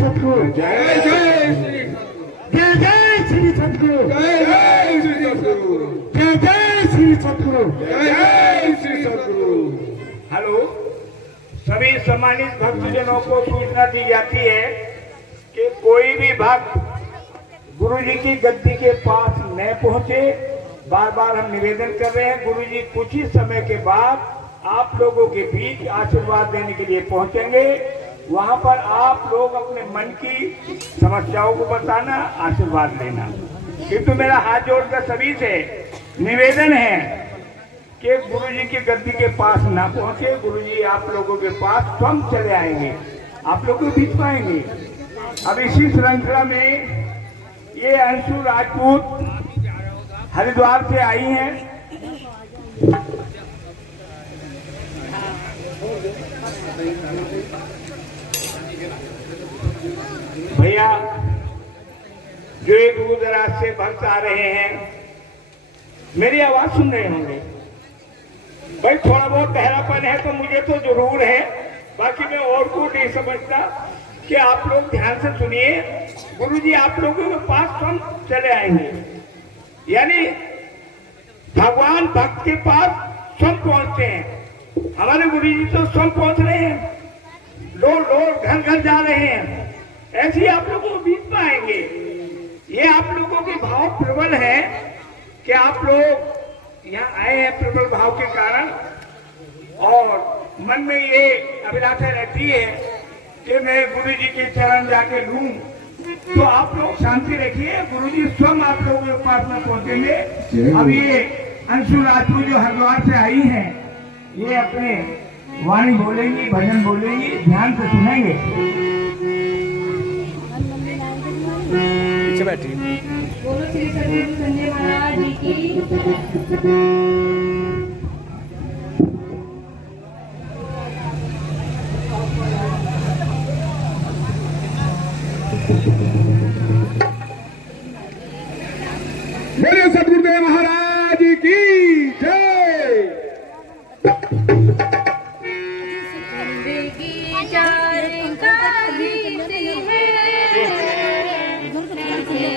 सतगुरु जय जय श्री जय जय श्री सतगुरु जय जय श्री सतगुरु जय जय श्री सतगुरु जय जय श्री सतगुरु। हेलो, सभी सम्मानित भक्तजनों को सूचना दी जाती है कि कोई भी भक्त गुरु जी की गद्दी के पास न पहुंचे। बार बार हम निवेदन कर रहे हैं, गुरु जी कुछ ही समय के बाद आप लोगों के बीच आशीर्वाद देने के लिए पहुंचेंगे। वहां पर आप लोग अपने मन की समस्याओं को बताना, आशीर्वाद लेना। किंतु मेरा हाथ जोड़कर सभी से निवेदन है कि गुरु जी की गद्दी के पास ना पहुंचे। गुरु जी आप लोगों के पास स्वयं चले आएंगे, आप लोग को बीच पाएंगे। अब इसी श्रृंखला में ये अंशु राजपूत हरिद्वार से आई हैं। भैया जो एक दूर दराज से भक्त आ रहे हैं, मेरी आवाज सुन रहे होंगे। भाई थोड़ा बहुत गहरापन है तो मुझे तो जरूर है, बाकी मैं और को नहीं समझता कि आप लोग ध्यान से सुनिए। गुरुजी आप लोगों के पास हम चले आएंगे, यानी भगवान भक्त के पास स्वयं पहुंचते हैं। हमारे गुरुजी तो स्वयं पहुंच रहे हैं, लोग घर घर जा रहे हैं। ऐसे ही आप लोगों को बीच पाएंगे। ये आप लोगों के भाव प्रबल है कि आप लोग यहाँ आए हैं प्रबल भाव के कारण, और मन में ये अभिलाषा रहती है कि मैं गुरु जी के चरण जाके लूं। तो आप लोग शांति रखिए, गुरु जी स्वयं आप लोगों के पास में पहुंचेंगे। अब ये अंशु राजपूत जो हरिद्वार से आई हैं, ये अपने वाणी बोलेंगी, भजन बोलेंगी, ध्यान से सुनेंगे। पीछे बैठी बोलो श्री सतगुरु संजय महाराज जी की। बोलिए सतगुरुदेव महाराज की जय। जिंदगी जार का गीत है, हर दिल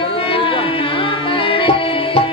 तोड़ना पड़ेगा।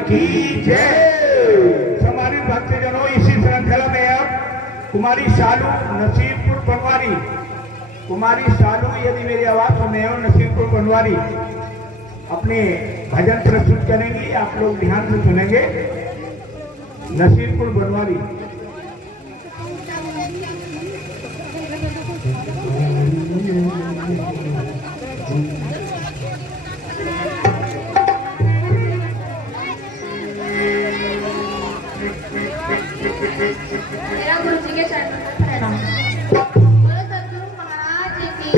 की जय। सम्मानित भक्तजनों, इसी श्रृंखला में अब कुमारी शालू नसीबपुर बनवारी, कुमारी शालू यदि मेरी आवाज सुन रहे हो, नसीबपुर बनवारी अपने भजन प्रस्तुत करेंगी। आप लोग ध्यान से सुनेंगे। नसीबपुर बनवारी। मेरा गुरु जी के चरणों में प्रणाम। बोलो सद्गुरु महाराज की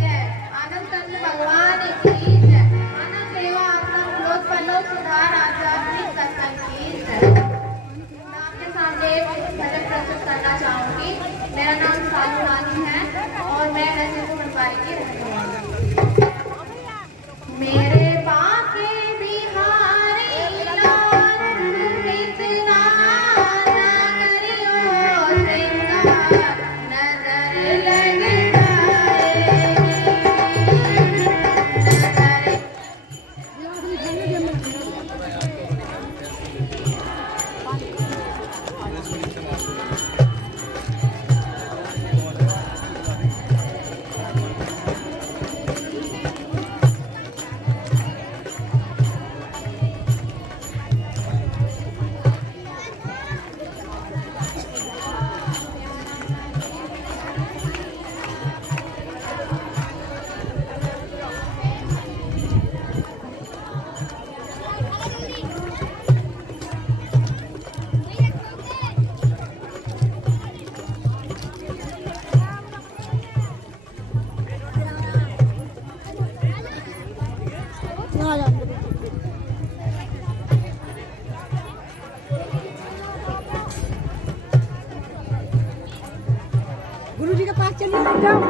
जय। आनंद कंद भगवान की जय। आनंद सेवा अपना क्रोध पल्लव सुधार आध्यात्मिक सत्संग की जय। मैं आपके सामने एक भजन प्रस्तुत करना चाहूंगी। मेरा नाम शालू रानी है और मैं नसीबपुर बनवारी की रहने वाली हूँ। मेरे बाके बिहारी लाल इतना गुरु जी के पास चलिए, लग जाओ।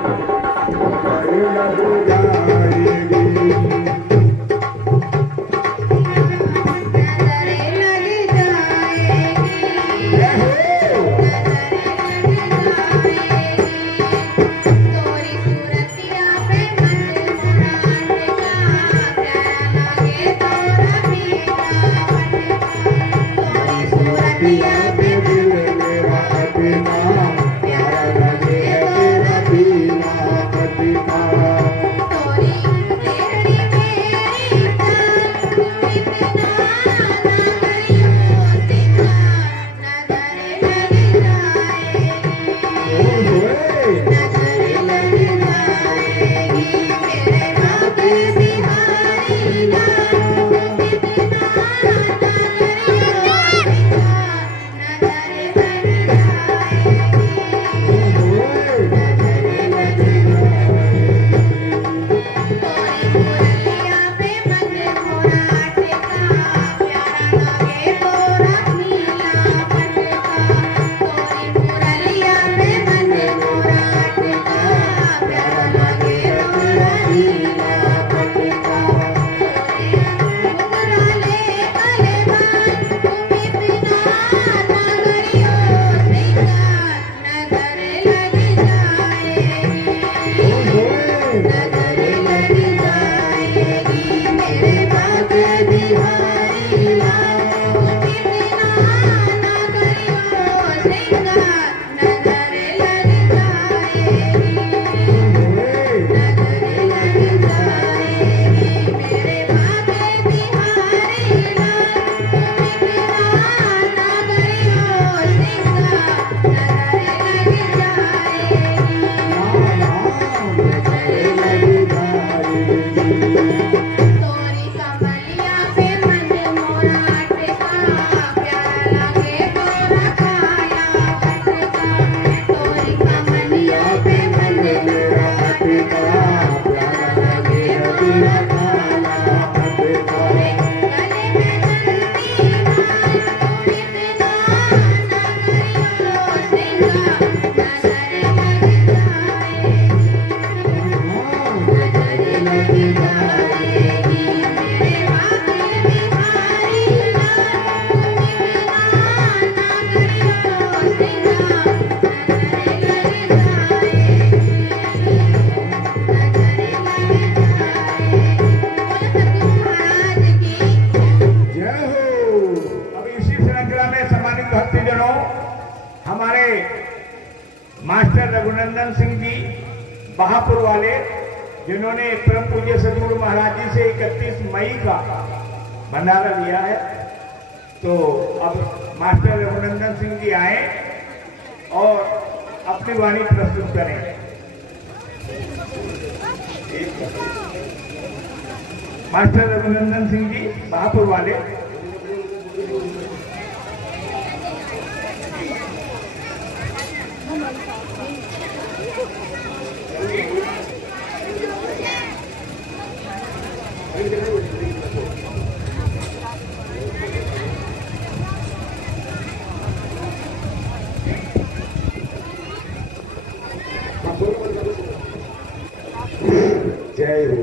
तोरी मास्टर रघुनंदन सिंह जी बहापुर वाले, जिन्होंने परम पूज्य सदगुरु महाराज जी से 31 मई का भंडारा लिया है। तो अब मास्टर रघुनंदन सिंह जी आए और अपनी वाणी प्रस्तुत करें। मास्टर रघुनंदन सिंह जी बहापुर वाले। जय हो।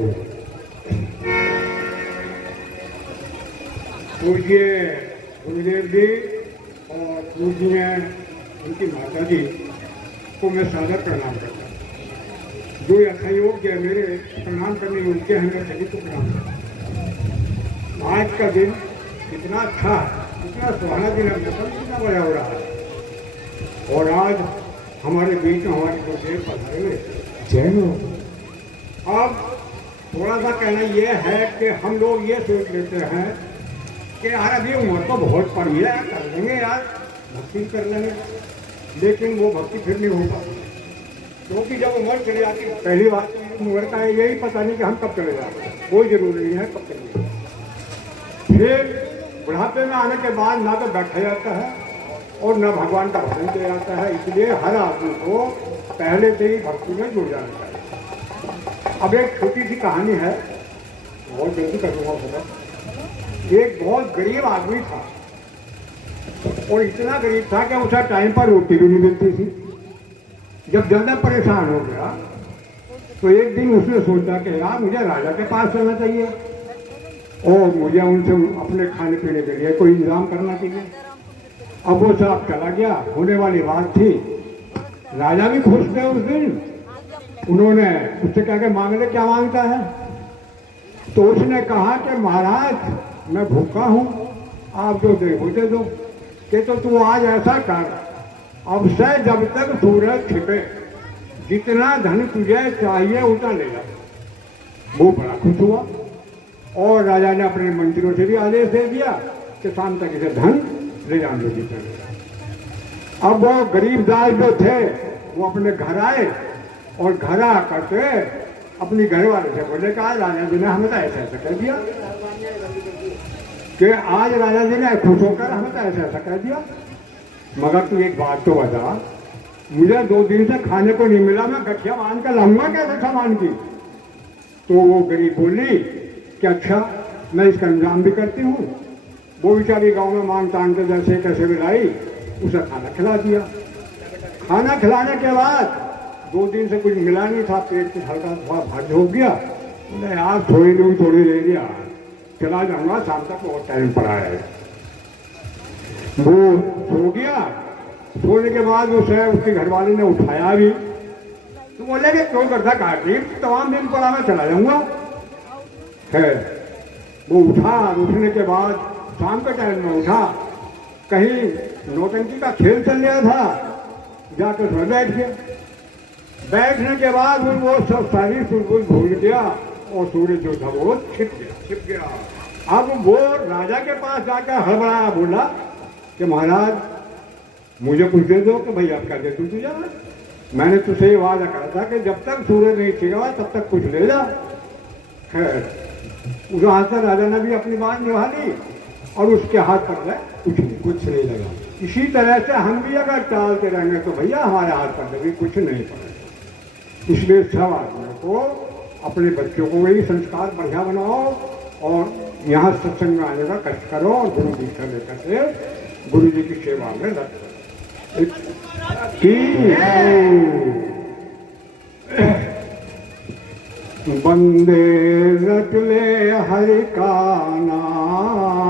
पूज्य गुरुदेव जी और पूज्य उनकी माता जी को मैं सादर प्रणाम करता हूँ। जो यथायोग्य मेरे प्रणाम करने योग्य हैं, मैं सभी को प्रणाम करता हूँ। आज का दिन इतना अच्छा, इतना सुहाना दिन है, कितना बड़ा हो रहा है। और आज हमारे बीच में हमारे गुरुदेव पधारे हुए। जय हो। अब थोड़ा सा कहना यह है कि हम लोग ये सोच लेते हैं कि यार अभी उम्र तो बहुत पड़ी है, कर लेंगे यार, भक्ति कर लेंगे, लेकिन वो भक्ति फिर नहीं होगा। क्योंकि जब उम्र चली जाती है, पहली बात उम्र का है यही पता नहीं कि हम कब चले जाते हैं, कोई जरूरी नहीं है कब चले जाते। फिर बुढ़ापे में आने के बाद ना तो बैठा जाता है और न भगवान का भजन किया जाता है। इसलिए हर आदमी को पहले से ही भक्ति में जुड़ जाना चाहिए। अब एक छोटी सी कहानी है, बहुत जल्दी कर दूंगा खबर। एक बहुत गरीब आदमी था और इतना गरीब था कि उसे टाइम पर रोटी भी नहीं मिलती थी। जब ज्यादा परेशान हो गया तो एक दिन उसने सोचा कि यार मुझे राजा के पास जाना चाहिए और मुझे उनसे अपने खाने पीने के लिए कोई इंतजाम करना चाहिए। अब वो साहब चला गया, होने वाली बात थी। राजा भी खुश थे उस दिन। उन्होंने उससे कहा कि मांग ले, क्या मांगता है? तो उसने कहा कि महाराज मैं भूखा हूं, आप जो दे दे दो। कि तो तू आज ऐसा कर, अब से जब तक सूरज छिपे जितना धन तुझे चाहिए उतना ले ला। वो बड़ा खुश हुआ और राजा ने अपने मंत्रियों से भी आदेश दे दिया कि शाम तक इसे धन ले जाने दो जितना। अब वो गरीबदास जो थे वो अपने घर आए और घर आकर के अपनी घर वाले से बोले कहा राजा जी ने हमें तो ऐसा ऐसा कह दिया कि आज राजा जी ने खुश होकर हमें तो ऐसा ऐसा कह दिया, मगर तू एक बात तो बता, मुझे 2 दिन से खाने को नहीं मिला, मैं गठिया बांध कर लाऊंगा कैसे सामान की? तो वो गरीब बोली कि अच्छा मैं इसका इंतजाम भी करती हूँ। वो बेचारी गाँव में मांग तांग के जैसे कैसे भी लाई, उसे खाना खिला दिया। खाना खिलाने के बाद 2 दिन से कुछ मिला नहीं था, पेट कुछ हल्का थोड़ा भारी हो गया। बोले यार थोड़ी दूर थोड़ी दे दिया, चला जाऊंगा, शाम तक बहुत टाइम पड़ा है। वो सो गया। सोने के बाद उसे उसके घर वाले ने उठाया भी, तो बोले कि क्यों करता काटी, तमाम दिन पड़ा मैं चला जाऊंगा है। वो उठा, उठने के बाद शाम के टाइम में उठा, कहीं नौटंकी का खेल चल रहा था, जाकर घर बैठ गया। बैठने के बाद वो सब सारी सुरगुल भूल गया और सूरज जो था वो छिप गया। अब वो राजा के पास जाकर हड़बड़ाया, बोला कि महाराज मुझे कुछ दे दो। कि भाई आप क्या दे दूं तुझे? मैंने तुझसे ये वादा करा था कि जब तक सूरज नहीं छिपा तब तक कुछ ले जा। खैर उस हाथ से राजा ने भी अपनी बात निभा ली और उसके हाथ पर कुछ नहीं लगा। इसी तरह से हम भी अगर टालते रहेंगे तो भैया हमारे हाथ पर कभी कुछ नहीं पड़ेगा। इसलिए सब आदमी को अपने बच्चों को वही संस्कार बढ़िया बनाओ और यहाँ सत्संग में आने का कष्ट करो और गुरु दीक्षा लेकर के गुरु जी की सेवा में लग बंदे रख ले हरि का नाम,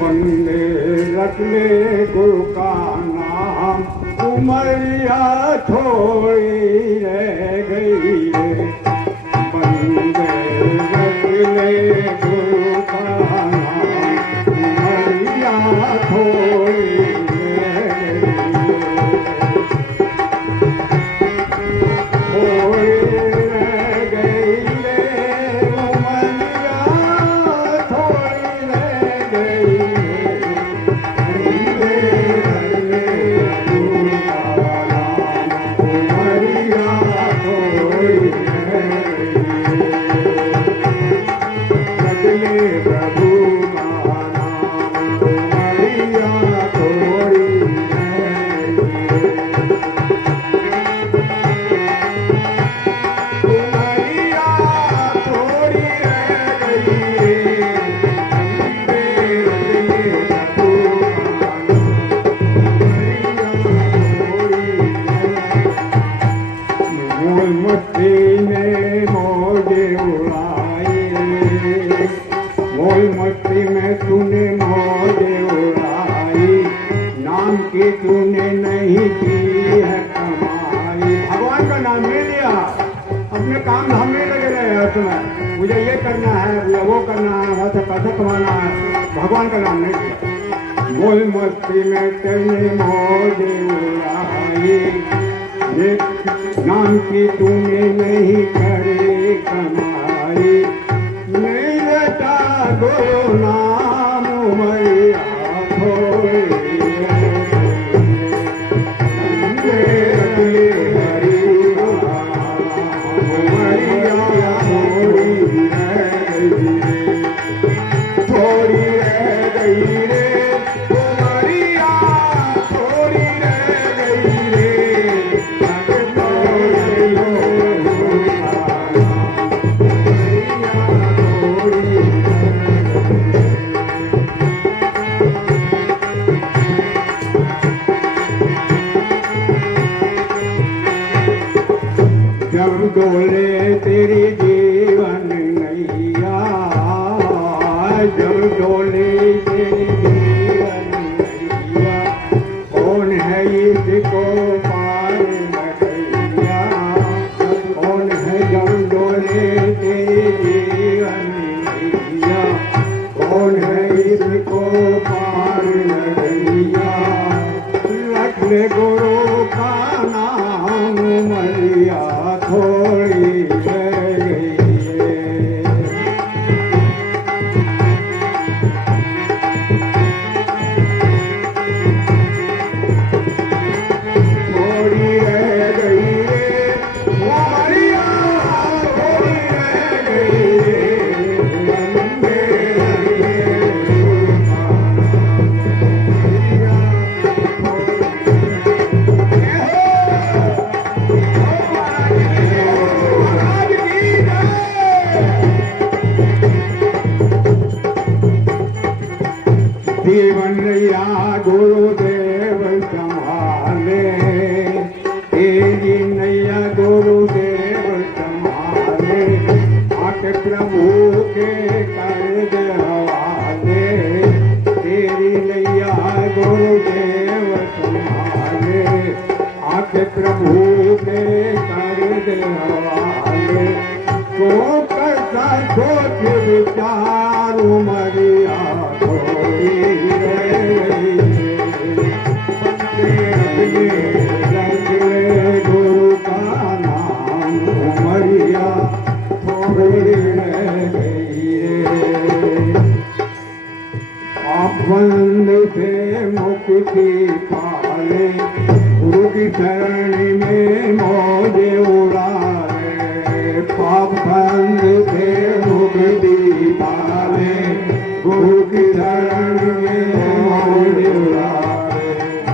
बंदे रख ले गुरु का नाम, उमरिया थोड़ी रह गई है। बंदे रख ले गुरु का नाम, उमरिया थोड़ी रह गई। नहीं की है कमाई। भगवान का नाम नहीं लिया, अपने काम धाम में लगे रहे उसमें, मुझे ये करना है, मुझे वो करना है, वैसे पैसा कमाना है, भगवान का नाम नहीं लिया। मोल मस्ती में तेरे मौज उड़ाई, ये नाम की तूने नहीं करे कमाई। नहीं बेटा गुरु नाम मैया थोड़ी जब डोले तेरी जीवन नैया, जब डोले तेरी जीवन नैया, कौन है इसको पार लगैया। कौन है जब डोले तेरी जीवन नैया, कौन है इसको पार लगैया। रख ले गुरु का नाम मैया थोड़ी रह गई है। थोड़ी रह गई रे वो मैया, थोड़ी रह गई रे वंदे जीवन या गुरुदेव संभाले, तेरी नैया गुरुदेव संभाले। आके प्रभु के कर दे हवाले, तेरी नैया गुरुदेव संभाले। आके प्रभु के कर दे हवाले। तो करता सोच विचार मरिया थोड़ी रह गई है। रख ले गुरु का नाम मरिया थोड़ी रह गई है। बंद से मुक्ति पाले, गुरु की शरण में मौज उड़ाए। पाप बंद से मुक्ति पाले, गुरु की शरण में मौज उड़ाए।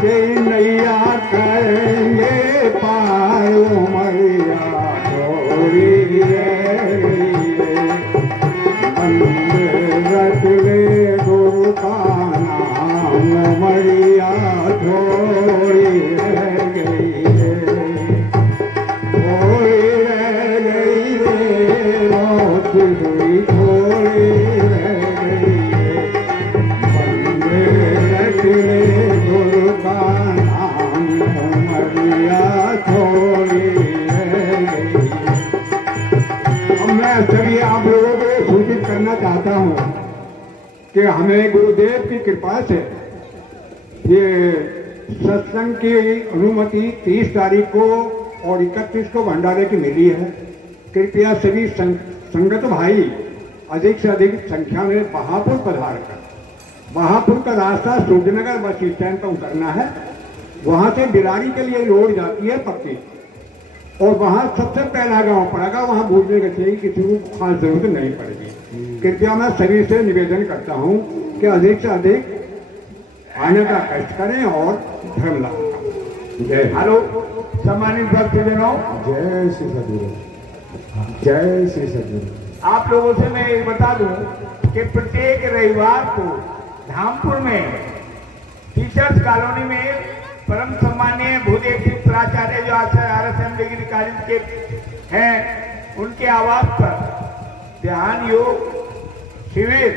जय नैया करेंगे पार मैया थोड़ी रह गई है। रख ले गुरु का नाम मैया थोड़ी रह गई है। थोड़ी रह गई रे मौत हुई, थोड़ी रह गई है। बंदे रख ले गुरु का नाम मैया थोड़ी रह गई है। अब मैं सभी आप लोगों को सूचित करना चाहता हूँ कि हमें गुरुदेव की कृपा से ये सत्संग की अनुमति 30 तारीख को और 31 को भंडारे की मिली है। कृपया सभी संगत भाई अधिक से अधिक संख्या में बहापुर पधार कर, बहापुर का रास्ता सूर्यनगर बस स्टैंड पर उतरना है। वहां से बिरारी के लिए रोड जाती है पक्की, और वहां सबसे पहला गांव पड़ेगा, वहां भूलने के चाहिए किसी को खास जरूरत नहीं पड़ेगी। कृपया मैं सभी से निवेदन करता हूं कि अधिक से अधिक आने का कष्ट करें और धर्म लाभ करें। जय। हेलो सम्मानित भक्तजनों, जय श्री सदगुरु, जय श्री सदगुरु। आप लोगों से मैं ये बता दूं कि प्रत्येक रविवार को धामपुर में टीचर्स कॉलोनी में परम सम्मानीय भूदेव जी प्राचार्य जो RSM डिग्री कॉलेज के हैं, उनके आवास पर ध्यान योग शिविर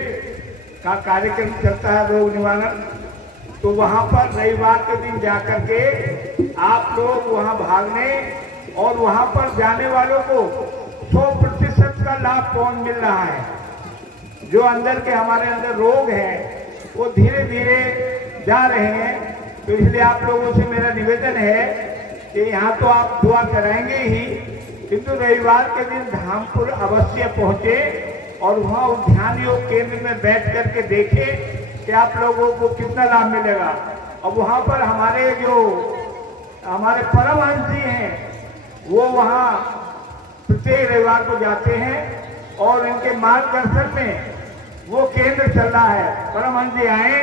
का कार्यक्रम चलता है, रोग निवारण। तो वहां पर रविवार के दिन जाकर के आप लोग वहां भागने और वहां पर जाने वालों को 100% का लाभ कौन मिल रहा है। जो अंदर के हमारे अंदर रोग हैं वो धीरे धीरे जा रहे हैं। तो इसलिए आप लोगों से मेरा निवेदन है कि यहाँ तो आप दुआ कराएंगे ही, किंतु रविवार के दिन धामपुर अवश्य पहुंचे और वहाँ ध्यान योग केंद्र में बैठ करके देखें कि आप लोगों को कितना लाभ मिलेगा। और वहाँ पर हमारे परमहंसी हैं वो वहाँ प्रत्येक रविवार को जाते हैं और इनके मार्गदर्शन में वो केंद्र चल रहा है। परमहंसी आए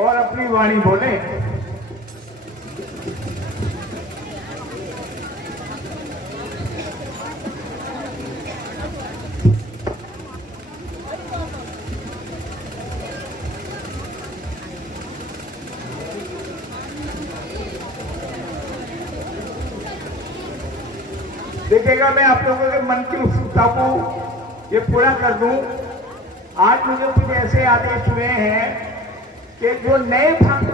और अपनी वाणी बोले। देखिएगा, मैं आप लोगों के मन की उत्सुकता को ये पूरा कर दूं। आज मुझे कुछ ऐसे आदेश हुए हैं कि जो नए भक्त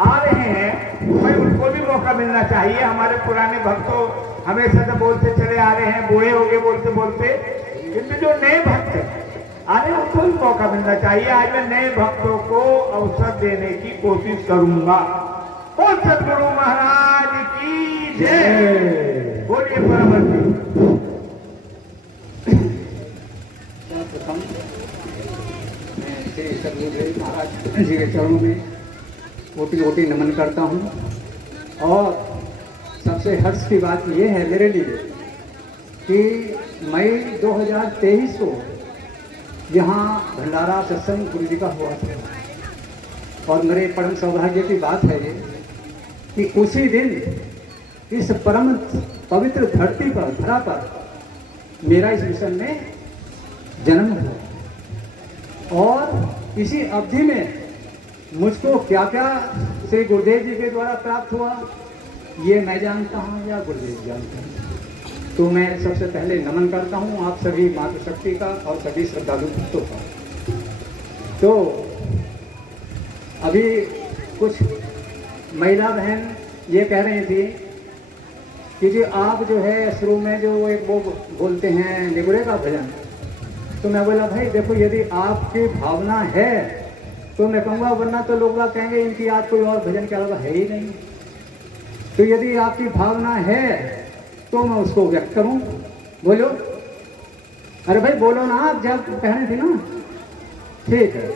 आ रहे हैं भाई उनको भी मौका मिलना चाहिए। हमारे पुराने भक्त तो हमेशा से बोलते चले आ रहे हैं, बूढ़े हो गए बोलते बोलते, किंतु जो नए भक्त आ रहे हैं उनको भी मौका मिलना चाहिए। आज मैं नए भक्तों को अवसर देने की कोशिश करूंगा। और सदगुरु महाराज की जय। बोलिए परमहंस। सर्वप्रथम मैं श्री सदगुरुदेव महाराज जी के चरणों में कोटि कोटि नमन करता हूँ। और सबसे हर्ष की बात यह है मेरे लिए कि मई 2023 को यहाँ भंडारा सत्संग गुरु जी का हुआ था। और मेरे परम सौभाग्य की बात है ये कि उसी दिन इस परम पवित्र धरती पर धरा पर मेरा इस मिशन में जन्म हुआ। और इसी अवधि में मुझको क्या क्या श्री गुरुदेव जी के द्वारा प्राप्त हुआ ये मैं जानता हूँ या गुरुदेव जानते हैं। तो मैं सबसे पहले नमन करता हूँ आप सभी मातृशक्ति का और सभी श्रद्धालु भक्तों का। तो अभी कुछ महिला बहन ये कह रही थी कि जी आप जो है शुरू में जो एक वो बोलते हैं निगुड़े का भजन, तो मैं बोला भाई देखो यदि आपकी भावना है तो मैं कहूँगा, वरना तो लोग बात कहेंगे इनकी आज कोई और भजन के अलावा है ही नहीं। तो यदि आपकी भावना है तो मैं उसको व्यक्त करूं। बोलो, अरे भाई बोलो ना, आप जब कहने थी ना, ठीक है।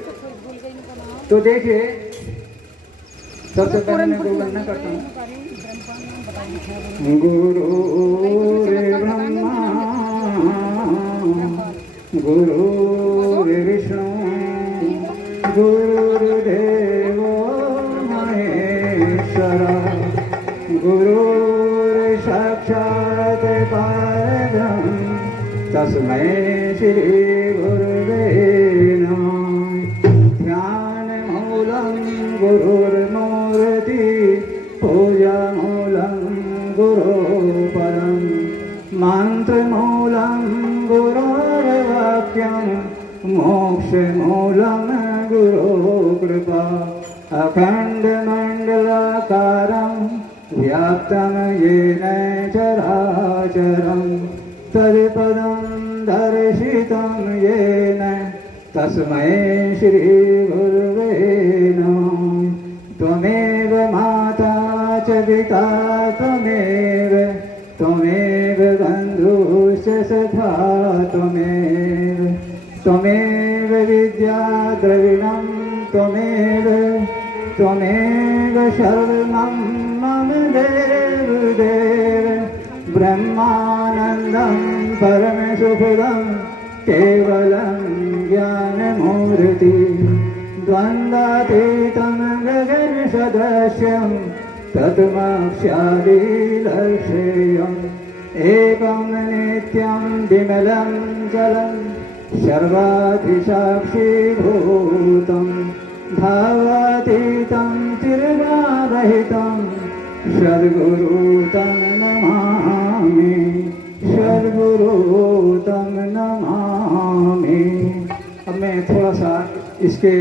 तो देखिए सबसे पहले मैं गुरु वंदना करता हूँ। गुरु रे ब्रह्मा गुरु रे विष्णु गुरुदेव महेश्वर गुरु साक्षात् परब्रह्म तस्मै श्री गुरुवे नमः। ध्यानमूलं गुरुर्मूर्ति पूजामूलं गुरुपरं मंत्रमूलं गुरोर्वाक्यं मोक्षमूलं गुरुकृपा। अखण्डमण्डलाकारं व्याप्तं येन चराचरं तत्पदं दर्शितं येन तस्मै श्रीगुरुवे नमः। त्वमेव माता च पिता त्वमेव बन्धुश्च सखा त्वमेव विद्या द्रविणं त्वमेव सर्वं मम देव ब्रह्मानन्दं परमसुखदं केवलं ज्ञानमूर्ति द्वन्द्वातीतं गगनसदृशं तत्मक्षादिलक्ष्यम् एकं नित्यं विमलं जलं सर्वाधिसाक्षीभूतं भावातीतं तिर्गारहितं सद्गुरु तं नमामि सद्गुरु तं नमामि। अब मैं थोड़ा सा इसके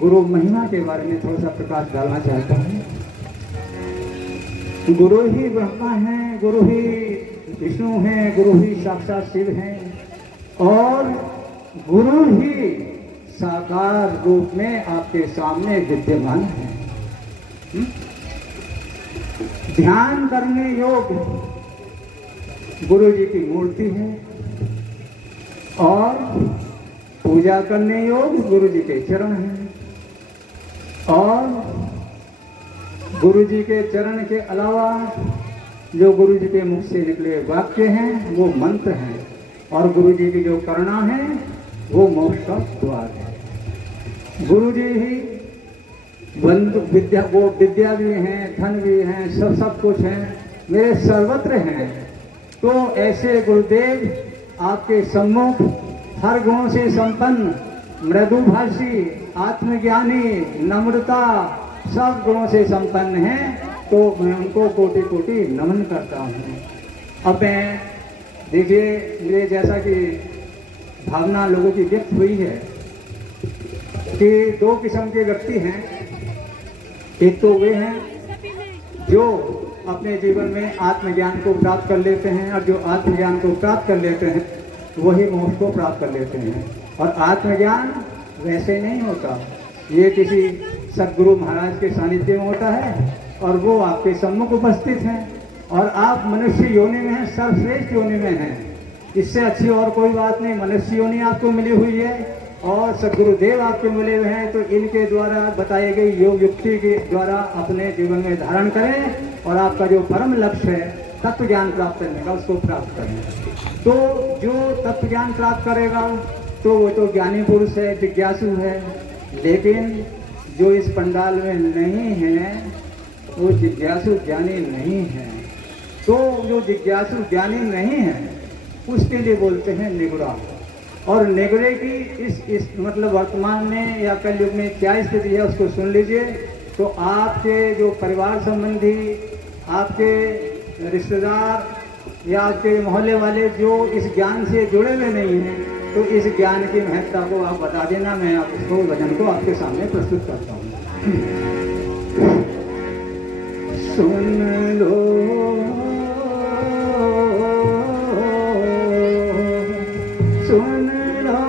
गुरु महिमा के बारे में थोड़ा सा प्रकाश डालना चाहता हूँ। गुरु ही ब्रह्मा है, गुरु ही विष्णु है, गुरु ही साक्षात शिव है और गुरु ही साकार रूप में आपके सामने विद्यमान है। ध्यान करने योग्य गुरु जी की मूर्ति है और पूजा करने योग्य गुरु जी के चरण हैं और गुरु जी के चरण के अलावा जो गुरु जी के मुख से निकले वाक्य हैं वो मंत्र हैं और गुरु जी की जो करुणा है वो मोक्ष का द्वार है। गुरु जी ही बंधु विद्या, वो विद्या भी हैं, धन भी हैं, सब कुछ हैं, मेरे सर्वत्र हैं। तो ऐसे गुरुदेव आपके सम्मुख हर गुणों से संपन्न, मृदुभाषी, आत्मज्ञानी, नम्रता, सब गुणों से संपन्न हैं, तो मैं उनको कोटि कोटि नमन करता हूँ। अब मैं देखिए, ये जैसा कि भावना लोगों की व्यक्त हुई है कि दो किस्म के व्यक्ति हैं। एक तो वे हैं जो अपने जीवन में आत्मज्ञान को प्राप्त कर लेते हैं और जो आत्मज्ञान को प्राप्त कर लेते हैं वही मोक्ष को प्राप्त कर लेते हैं। और आत्मज्ञान वैसे नहीं होता, ये किसी सदगुरु महाराज के सानिध्य में होता है और वो आपके सम्मुख उपस्थित हैं और आप मनुष्य योनि में हैं, सर्वश्रेष्ठ योनि में हैं। इससे अच्छी और कोई बात नहीं। मनुष्य योनि आपको मिली हुई है और सदगुरुदेव आपके मिले हुए हैं, तो इनके द्वारा बताई गई योग युक्ति के द्वारा अपने जीवन में धारण करें और आपका जो परम लक्ष्य है तत्व ज्ञान प्राप्त करने का, उसको प्राप्त करें। तो जो तत्व ज्ञान प्राप्त करेगा तो वो तो ज्ञानी पुरुष है, जिज्ञासु है। लेकिन जो इस पंडाल में नहीं है वो जिज्ञासु ज्ञानी नहीं है। तो जो जिज्ञासु ज्ञानी नहीं है उसके लिए बोलते हैं निगुरा। और निगुरे की इस मतलब वर्तमान में या कलयुग में क्या स्थिति है उसको सुन लीजिए। तो आपके जो परिवार संबंधी, आपके रिश्तेदार या आपके मोहल्ले वाले जो इस ज्ञान से जुड़े हुए नहीं हैं, तो इस ज्ञान की महत्ता को आप बता देना। मैं आप इसको वचन को आपके सामने प्रस्तुत करता हूँ। सुन लो सुन लो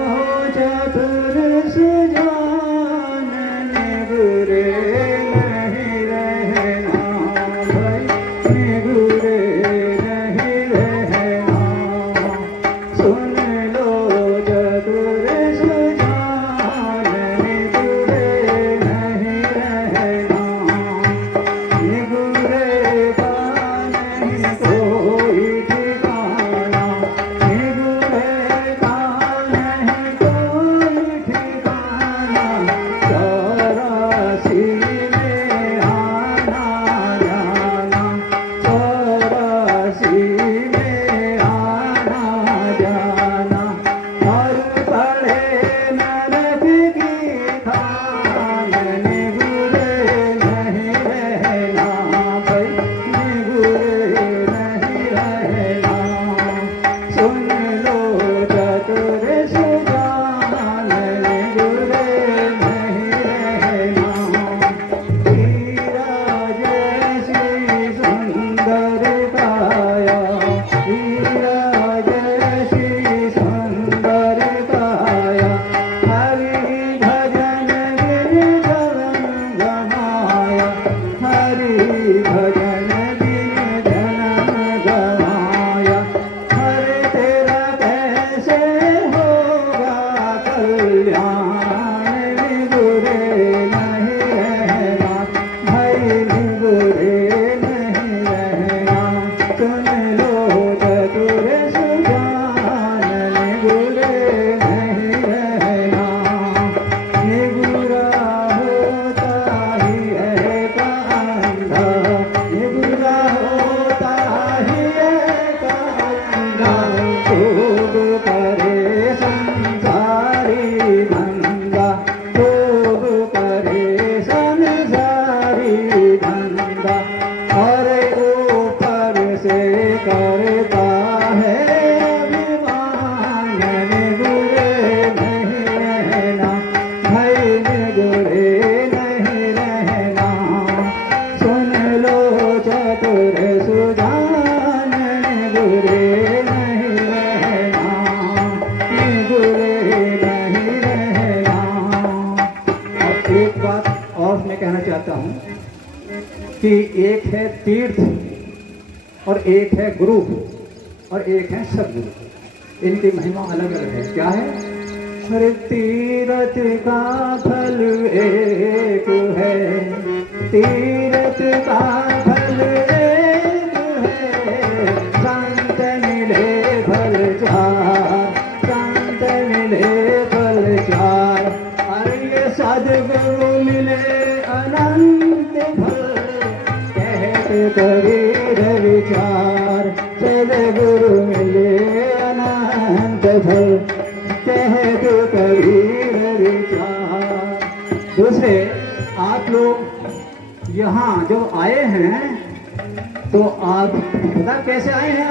चतुर सुजान, निगुरे नहीं रहना भाई, निगुरे नहीं रहना। सुन लो चतुर सुजान, निगुरे नहीं रहना। निगुरे का नहीं कोई ठिकाना, निगुरे का नहीं कोई ठिकाना। चौरासी में आना जाना, चौरासी में आना जाना। और पढ़े नरक की खान, निगुरे नहीं रहना भाई, निगुरे नहीं रहना। सुन लो चतुर सुजान, निगुरे नहीं रहना। हीरा जैसी सुंदर काया, हीरा जैसी सुंदर काया। हरि भजन बिन धन गवाया, हरि भजन बिन धन गवाया। हरि तेरा कैसे होगा कल्याण, निगुरे नहीं रहना भाई, निगुरे नहीं रहना। सुन लो चतुर सुजान, निगुरे नहीं रहना। निगुरा होता ही है का अंधा, निगुरा होता ही है का अंधा। खूब करे संसारी धंधा, खूब करे संसारी धंधा। और ऊपर से करता है अभिमान, निगुरे नहीं रहना भाई, निगुरे चतुर सुजान बुरे नहीं रहना, बुरे नहीं रहना। और एक बात और मैं कहना चाहता हूँ कि एक है तीर्थ और एक है गुरु और एक है सदगुरु। इनकी महिमा अलग अलग है। क्या है? हर तीरथ का फल एक है, तीरथ का फल एक है, संत मिले फल चार, संत मिले फल चार। अरे सदगुरु मिले अनंत फल, कहते कबीर विचार। सदगुरु मिले अनंत फल, कहते कबीर विचार। दूसरे, आप लोग यहाँ जब आए हैं तो आप पता कैसे आए हैं?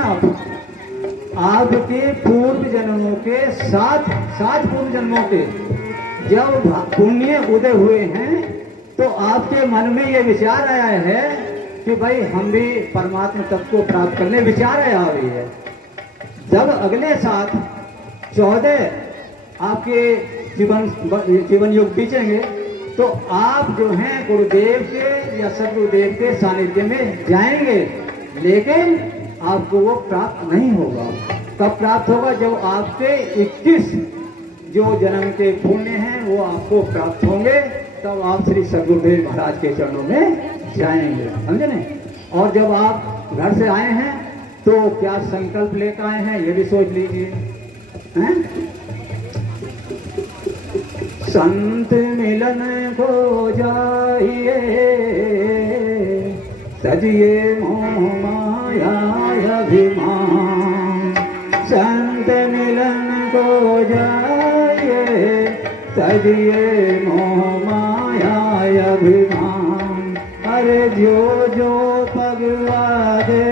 आपके पूर्व जन्मों के साथ पूर्व जन्मों के जब पुण्य उदय हुए हैं तो आपके मन में ये विचार आया है कि भाई हम भी परमात्मा तत्व को प्राप्त करने विचार आया हुई है। जब अगले साथ 14 आपके जीवन युग बीतेंगे तो आप जो हैं गुरुदेव के या सदगुरुदेव के सानिध्य में जाएंगे, लेकिन आपको वो प्राप्त नहीं होगा। कब प्राप्त होगा? जब आपके 21 जो जन्म के पुण्य हैं वो आपको प्राप्त होंगे, तब आप श्री सदगुरुदेव महाराज के चरणों में जाएंगे। समझे नहीं? और जब आप घर से आए हैं तो क्या संकल्प लेकर आए हैं ये भी सोच लीजिए। संत मिलन को जाइए, सजिए मोह माया अभिमान। संत मिलन को जाइए, सजिए मोह माया अभिमान। अरे जो जो पगवा दे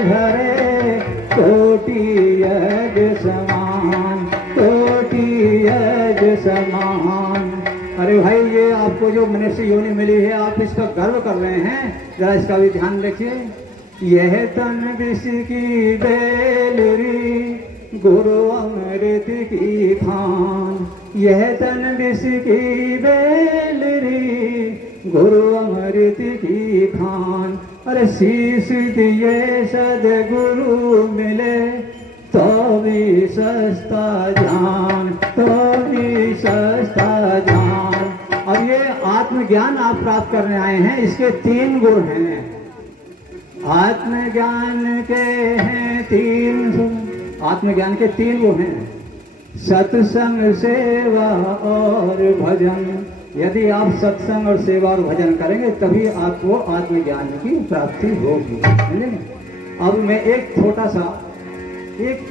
घरे, कोटि यज्ञ समान, कोटि यज्ञ समान। अरे भाई, ये आपको जो मनुष्य योनि मिली है आप इसका गर्व कर रहे हैं, जरा इसका भी ध्यान रखिए। यह तन विष की बेलरी, गुरु अमृत की खान। यह तन विष की बेलरी, गुरु अमृत की खान। अरे शीश दिए सदगुरु मिले, तो भी सस्ता जान, तो भी सस्ता जान। अब ये आत्मज्ञान आप प्राप्त करने आए हैं, इसके 3 गुण हैं। आत्मज्ञान के हैं 3 गुण, आत्मज्ञान के 3 गुण हैं। सत्संग, सेवा और भजन। यदि आप सत्संग और सेवा और भजन करेंगे तभी आपको आत्मज्ञान की प्राप्ति होगी। अब मैं एक छोटा सा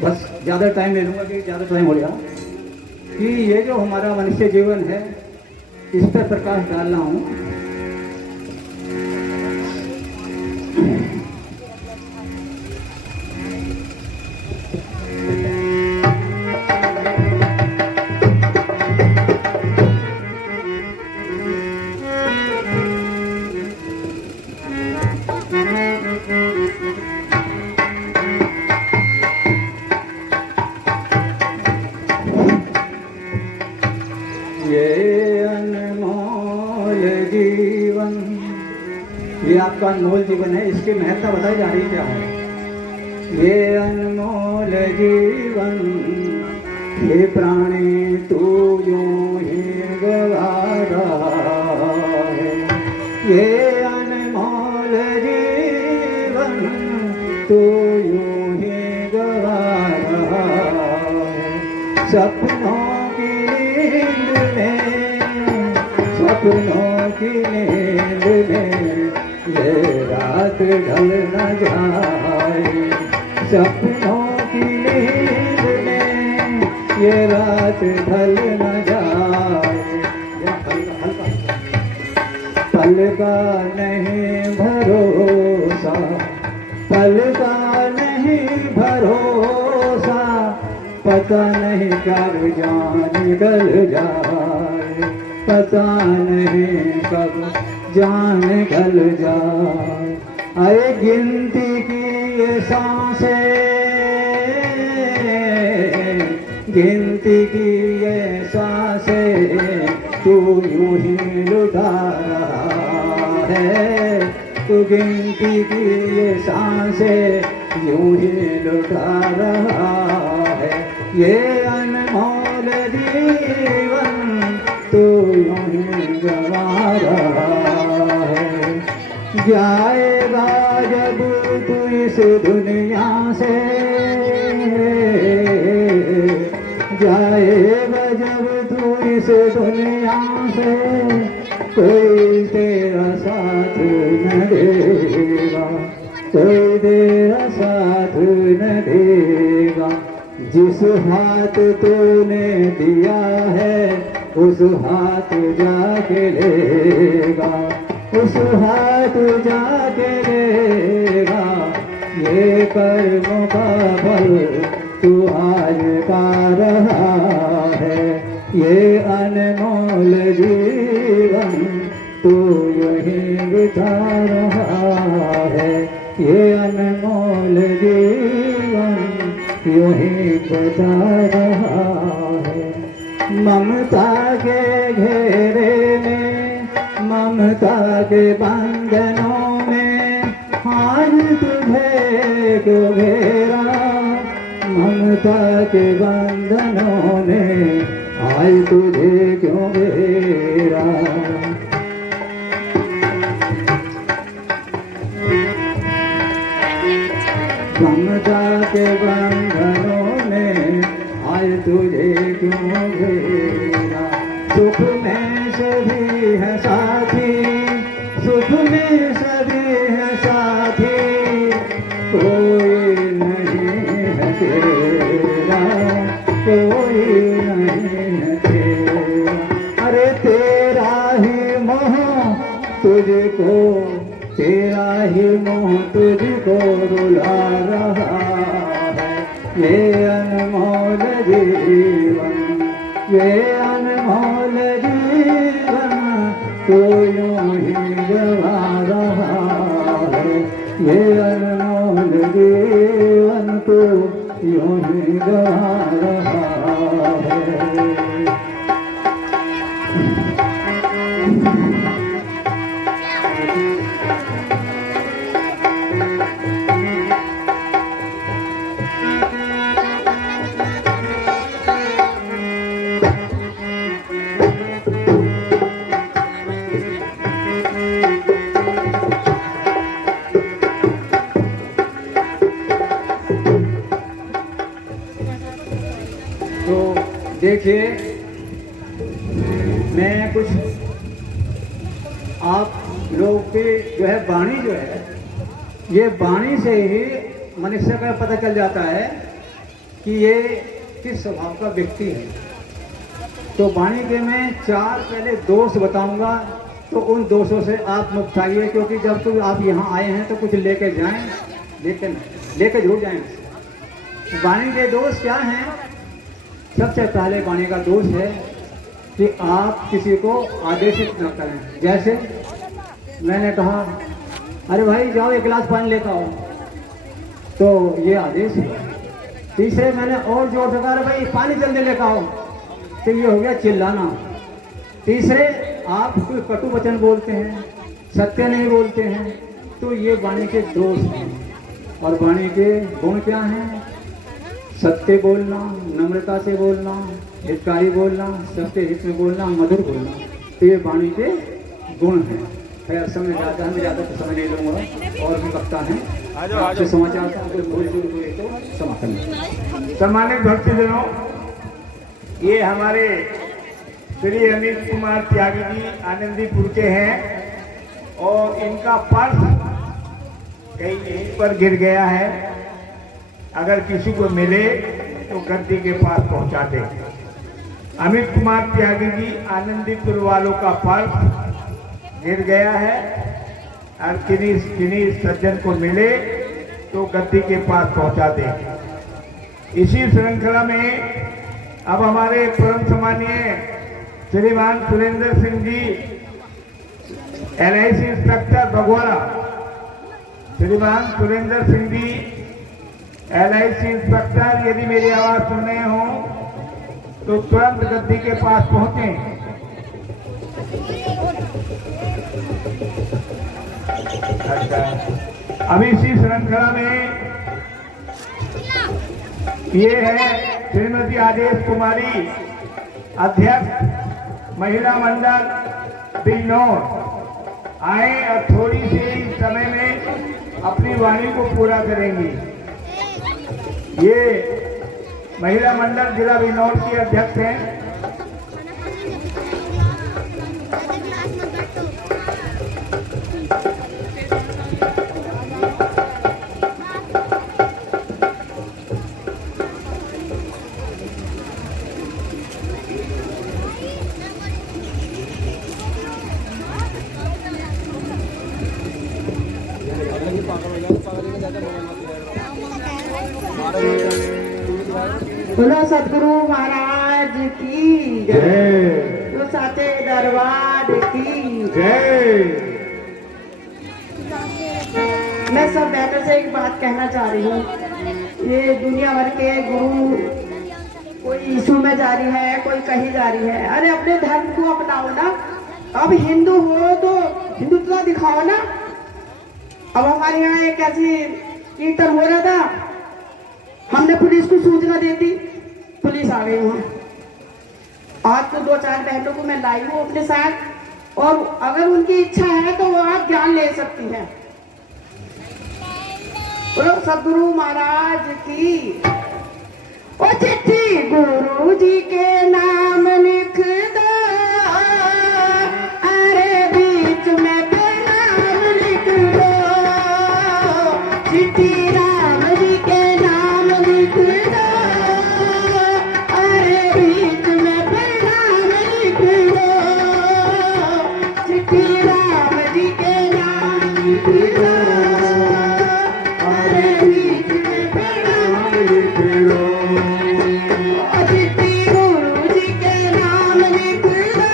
बस ज़्यादा टाइम ले लूँगा कि ज़्यादा टाइम हो गया, कि ये जो हमारा मनुष्य जीवन है इस पर प्रकाश डालना हूँ। ये आपका अनमोल जीवन है, इसकी महत्ता बताई जा रही क्या है? ये अनमोल जीवन, ये प्राणी तू यूं ही गवा रहा है। ये अनमोल जीवन तू यूं ही गवा रहा है। सपनों की नींद में, सपनों की नींद में ये रात ढल न जाए। सपनों की नींद में ये रात ढल न जाए। पल का नहीं भरोसा, पल का नहीं भरोसा, पता नहीं कब जान निकल जाए। पता नहीं कब जान निकल जाए। अरे गिनती की ये सांसें, गिनती की ये सांसें तू यूं ही लुटा रहा है, तू गिनती की ये सांसें यूं ही लुटा रहा है। ये अनमोल जीवन तू यूं ही गवा रहा है। जाएगा जब तू इस दुनिया से, जाएगा जब तू इस दुनिया से, कोई तेरा साथ न देगा, कोई तेरा साथ न देगा। जिस हाथ तूने दिया है उस हाथ जाके लेगा, उस हाथ जाके लेगा। ये कर्मों का फल तू आज पा रहा है, ये अनमोल जीवन तू यहीं बिता रहा है, ये अनमोल जीवन यहीं बिता रहा है। ममता के घेरे में, ममता के बंधनों में आज तुझे क्यों घेरा, ममता के बंधनों में आज तुझे क्यों घेरा। ममता के बंधनों में आज तुझे क्यों घेरा। सुख में सभी है साथी, सुख में सभी है साथी, कोई नहीं है तेरा, कोई नहीं है तेरा। अरे तेरा ही मोह तुझको, तेरा ही मोह तुझको रुला रहा है। ये अनमोल जीवन, ये अनमोल जीवन तो यूं ही गवा रहा है, ये अनमोल जीवन तो यूं ही गवा रहा है। तो देखिए, मैं कुछ आप लोग की जो है वाणी जो है, ये वाणी से ही मनुष्य का पता चल जाता है कि ये किस स्वभाव का व्यक्ति है। तो वाणी के मैं 4 पहले दोष बताऊंगा, तो उन दोषों से आप मुक्त आइए, क्योंकि जब तक आप यहाँ आए हैं तो कुछ लेके जाएं, लेके जरूर जाएं। वाणी के दोष क्या हैं? सबसे पहले वाणी का दोष है कि आप किसी को आदेशित न करें। जैसे मैंने कहा, अरे भाई जाओ 1 गिलास पानी लेकर आओ, तो ये आदेश है। तीसरे मैंने और जोर से कहा, अरे भाई पानी जल्दी लेकर आओ, तो ये हो गया चिल्लाना। तीसरे आप कोई कटु वचन बोलते हैं, सत्य नहीं बोलते हैं, तो ये वाणी के दोष हैं। और वाणी के गुण क्या हैं? सत्य बोलना, नम्रता से बोलना, हितकारी बोलना, सबके हित में बोलना, मधुर बोलना, तो ये वाणी के गुण हैं। खैर समय ज़्यादा है, मैं ज़्यादा तो समय नहीं लूँगा, और भी वक्ता हैं, आपसे समाचार था, कोई भूल चूक हुई तो समापन। सम्मानित भक्तजनों, ये हमारे श्री अमित कुमार त्यागी जी आनंदीपुर के हैं, और इनका पर्स कहीं यहीं पर गिर गया है। अगर किसी को मिले तो गद्दी के पास पहुंचा दे। अमित कुमार त्यागी जी आनंदीपुर वालों का पर्स गिर गया है, और किन्हीं सज्जन को मिले तो गद्दी के पास पहुंचा दे। इसी श्रृंखला में अब हमारे परम सम्मानीय श्रीमान सुरेंद्र सिंह जी LIC इंस्पेक्टर बगवाड़ा, श्रीमान सुरेंद्र सिंह जी, LIC इंस्पेक्टर, यदि मेरी आवाज सुन रहे हो तो तुरंत गद्दी के पास पहुंचे। अच्छा, अभी इसी श्रृंखला में ये है श्रीमती आदेश कुमारी, अध्यक्ष महिला मंडल बिजनौर, आए और थोड़ी सी समय में अपनी वाणी को पूरा करेंगी। ये महिला मंडल जिला बिजनौर की अध्यक्ष हैं। बोलो सतगुरु महाराज की जय। तो साचे दरबार की जय। मैं सब बहनों से एक बात कहना चाह रही हूँ। ये दुनिया भर के गुरु, कोई यीशु में जा रही है, कोई कहीं जा रही है। अरे अपने धर्म को अपनाओ ना। अब हिंदू हो तो हिंदुत्व दिखाओ ना। अब हमारे यहाँ एक ऐसी कीर्तन हो रहा था, हमने पुलिस को सूचना दे दी, पुलिस आ गई वहां। आज तो 2-4 बहनों को मैं लाई हूँ अपने साथ, और अगर उनकी इच्छा है तो वो आज ज्ञान ले सकती है। बोलो सदगुरु महाराज की। ओ चिट्ठी गुरु जी के नाम लिख दो, अरे बीच में नाम लिख दो। चिट्ठी राम जी के नाम लिख दो, अरे बीच में नाम लिख दो। चिट्ठी राम जी के नाम लिख दो, अरे बीच में नाम लिख दो। चिट्ठी गुरु जी के नाम लिख दो,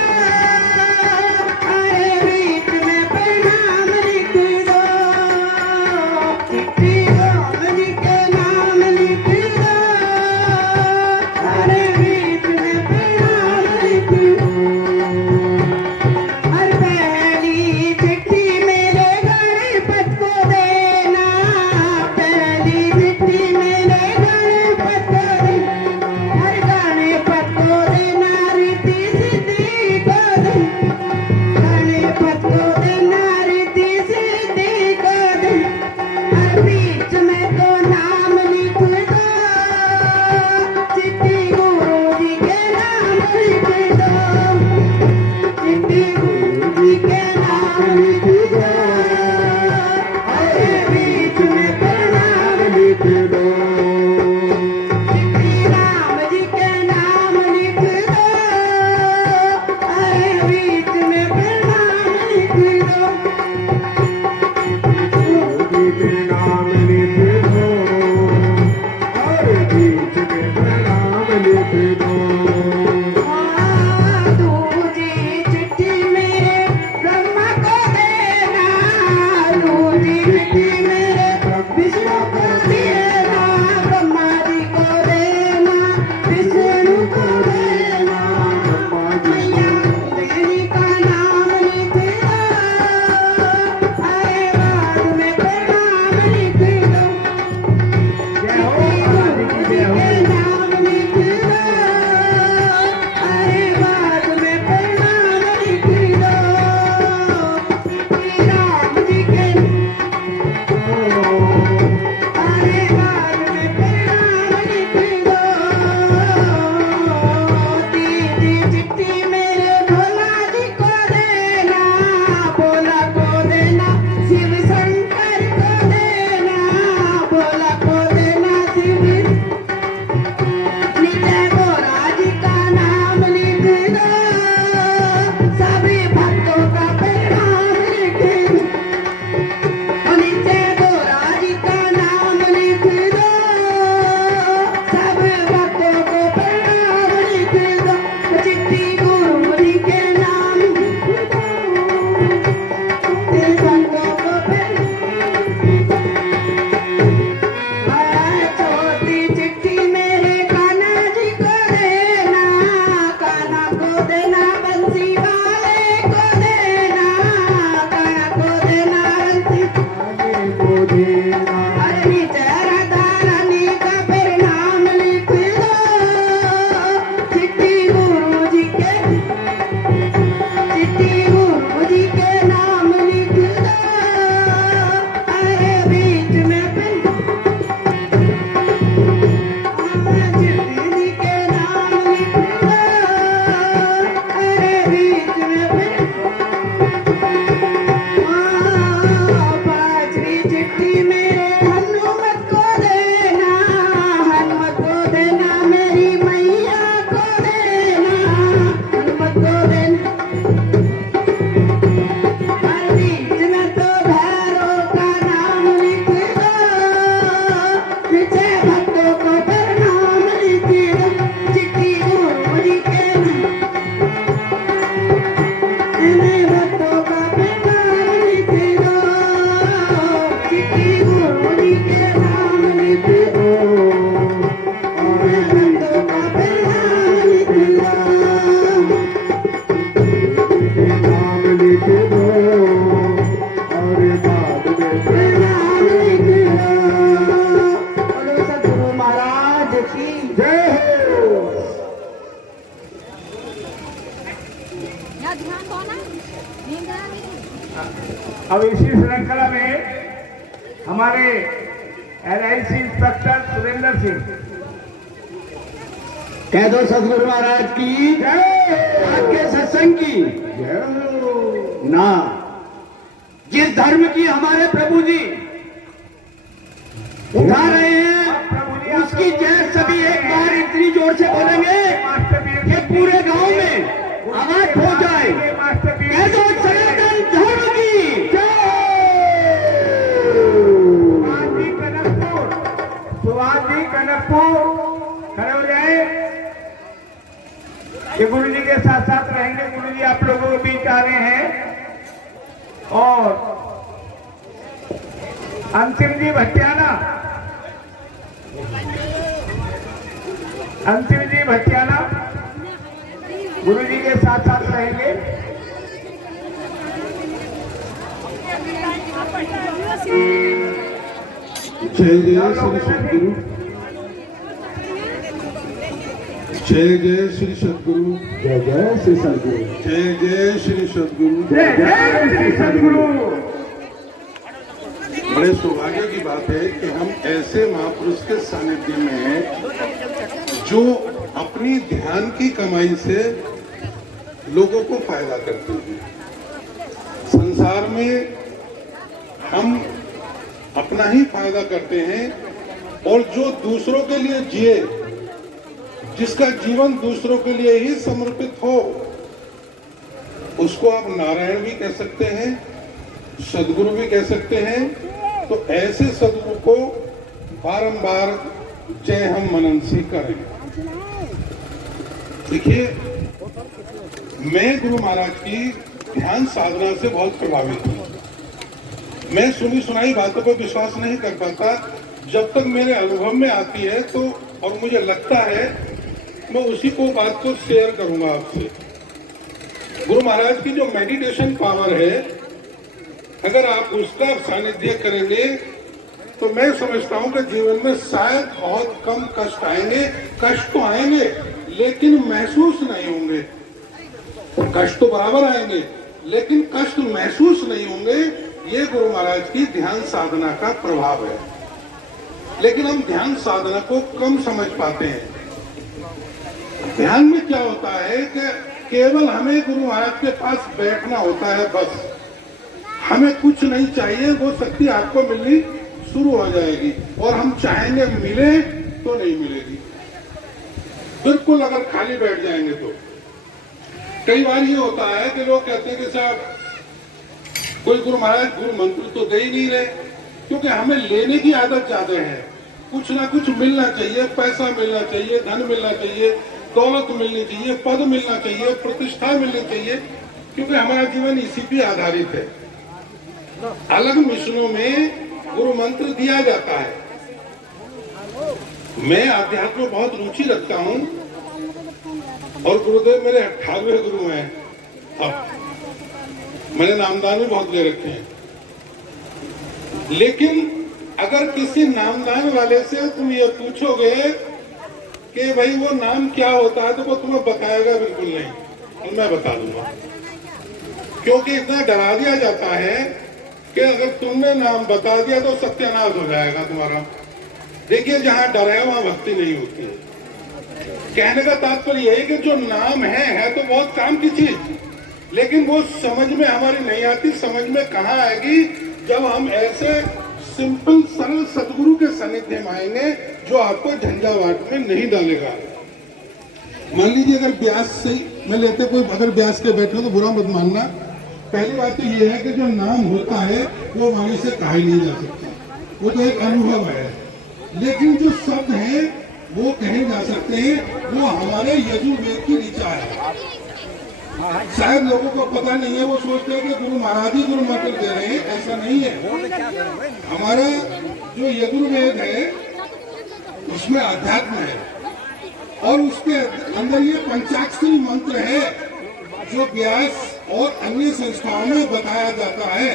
अरे बीच में नाम लिख दो। चिट्ठी हमारे LIC इंस्पेक्टर सुरेंद्र सिंह। कह दो सदगुरु महाराज की आपके सत्संग की ना। जिस धर्म की हमारे प्रभु जी उठा रहे हैं उसकी जय सभी एक बार इतनी जोर से बोलेंगे कि पूरे गांव में आवाज हो जाए। कह दो सनातन धर्म की सुभाष जी कनकपुर खड़े हो जाए। ये गुरु जी के साथ साथ रहेंगे। गुरु जी आप लोगों के बीच आ रहे हैं। और अंतिम जी भटियाना, अंतिम जी भटियाना गुरु जी के साथ साथ रहेंगे। जय जय श्री सद्गुरु, जय जय श्री सद्गुरु, जय जय श्री सद्गुरु, जय जय श्री सद्गुरु, जय जय श्री सद्गुरु। बड़े सौभाग्य की बात है कि हम ऐसे महापुरुष के सानिध्य में हैं जो अपनी ध्यान की कमाई से लोगों को फायदा करते हैं। संसार में हम अपना ही फायदा करते हैं और जो दूसरों के लिए जिए, जिसका जीवन दूसरों के लिए ही समर्पित हो, उसको आप नारायण भी कह सकते हैं, सदगुरु भी कह सकते हैं। तो ऐसे सदगुरु को बारंबार जय हम मननसी करें। देखिए, मैं गुरु महाराज की ध्यान साधना से बहुत प्रभावित हूं। मैं सुनी सुनाई बातों पर विश्वास नहीं कर पाता। जब तक मेरे अनुभव में आती है तो और मुझे लगता है, मैं उसी को बात को शेयर करूंगा आपसे। गुरु महाराज की जो मेडिटेशन पावर है, अगर आप उसका सानिध्य करेंगे तो मैं समझता हूं कि जीवन में शायद बहुत कम कष्ट आएंगे। कष्ट तो आएंगे लेकिन महसूस नहीं होंगे। कष्ट तो बराबर आएंगे लेकिन कष्ट महसूस नहीं होंगे। ये गुरु महाराज की ध्यान साधना का प्रभाव है। लेकिन हम ध्यान साधना को कम समझ पाते हैं। ध्यान में क्या होता है कि केवल हमें गुरु महाराज के पास बैठना होता है, बस। हमें कुछ नहीं चाहिए, वो शक्ति आपको मिलनी शुरू हो जाएगी और हम चाहेंगे मिले तो नहीं मिलेगी। बिल्कुल अगर खाली बैठ जाएंगे तो। कई बार ये होता है कि लोग कहते हैं कि साहब कोई गुरु महाराज गुरु मंत्र तो दे ही नहीं रहे, क्योंकि हमें लेने की आदत ज्यादा है। कुछ ना कुछ मिलना चाहिए, पैसा मिलना चाहिए, धन मिलना चाहिए, दौलत मिलनी चाहिए, पद मिलना चाहिए, प्रतिष्ठा मिलनी चाहिए, क्योंकि हमारा जीवन इसी पे आधारित है। अलग मिशनों में गुरु मंत्र दिया जाता है। मैं अध्यात्म में बहुत रुचि रखता हूं और गुरुदेव मेरे 98 गुरु हैं। अब मैंने नामदान भी बहुत ले रखे हैं। लेकिन अगर किसी नामदान वाले से तुम ये पूछोगे कि भाई वो नाम क्या होता है, तो वो तुम्हें बताएगा बिल्कुल नहीं, और मैं बता दूंगा। क्योंकि इतना डरा दिया जाता है कि अगर तुमने नाम बता दिया तो सत्यानाश हो जाएगा तुम्हारा। देखिए, जहां डर है वहां भक्ति नहीं होती है। कहने का तात्पर्य यही कि जो नाम है तो बहुत काम की चीज, लेकिन वो समझ में हमारी नहीं आती। समझ में कहाँ आएगी? जब हम ऐसे सिंपल सरल सदगुरु के सानिध्य में आएंगे जो आपको झंझावात में नहीं डालेगा। मान लीजिए अगर ब्यास से मैं लेते कोई अगर ब्यास के बैठे तो बुरा मत मानना। पहली बात तो ये है कि जो नाम होता है वो वाणी से कहा ही नहीं जा सकता, वो तो एक अनुभव है। लेकिन जो शब्द है वो कहे जा सकते हैं, वो हमारे यजुर्वेद की ऋचा है। शायद लोगों को पता नहीं है, वो सोचते हैं कि गुरु महाराज ही गुरु मंत्र दे रहे हैं। ऐसा नहीं है। हमारा जो यजुर्वेद है उसमें अध्यात्म है और उसके अंदर ये पंचाक्षरी मंत्र है जो व्यास और अन्य संस्थाओं में बताया जाता है,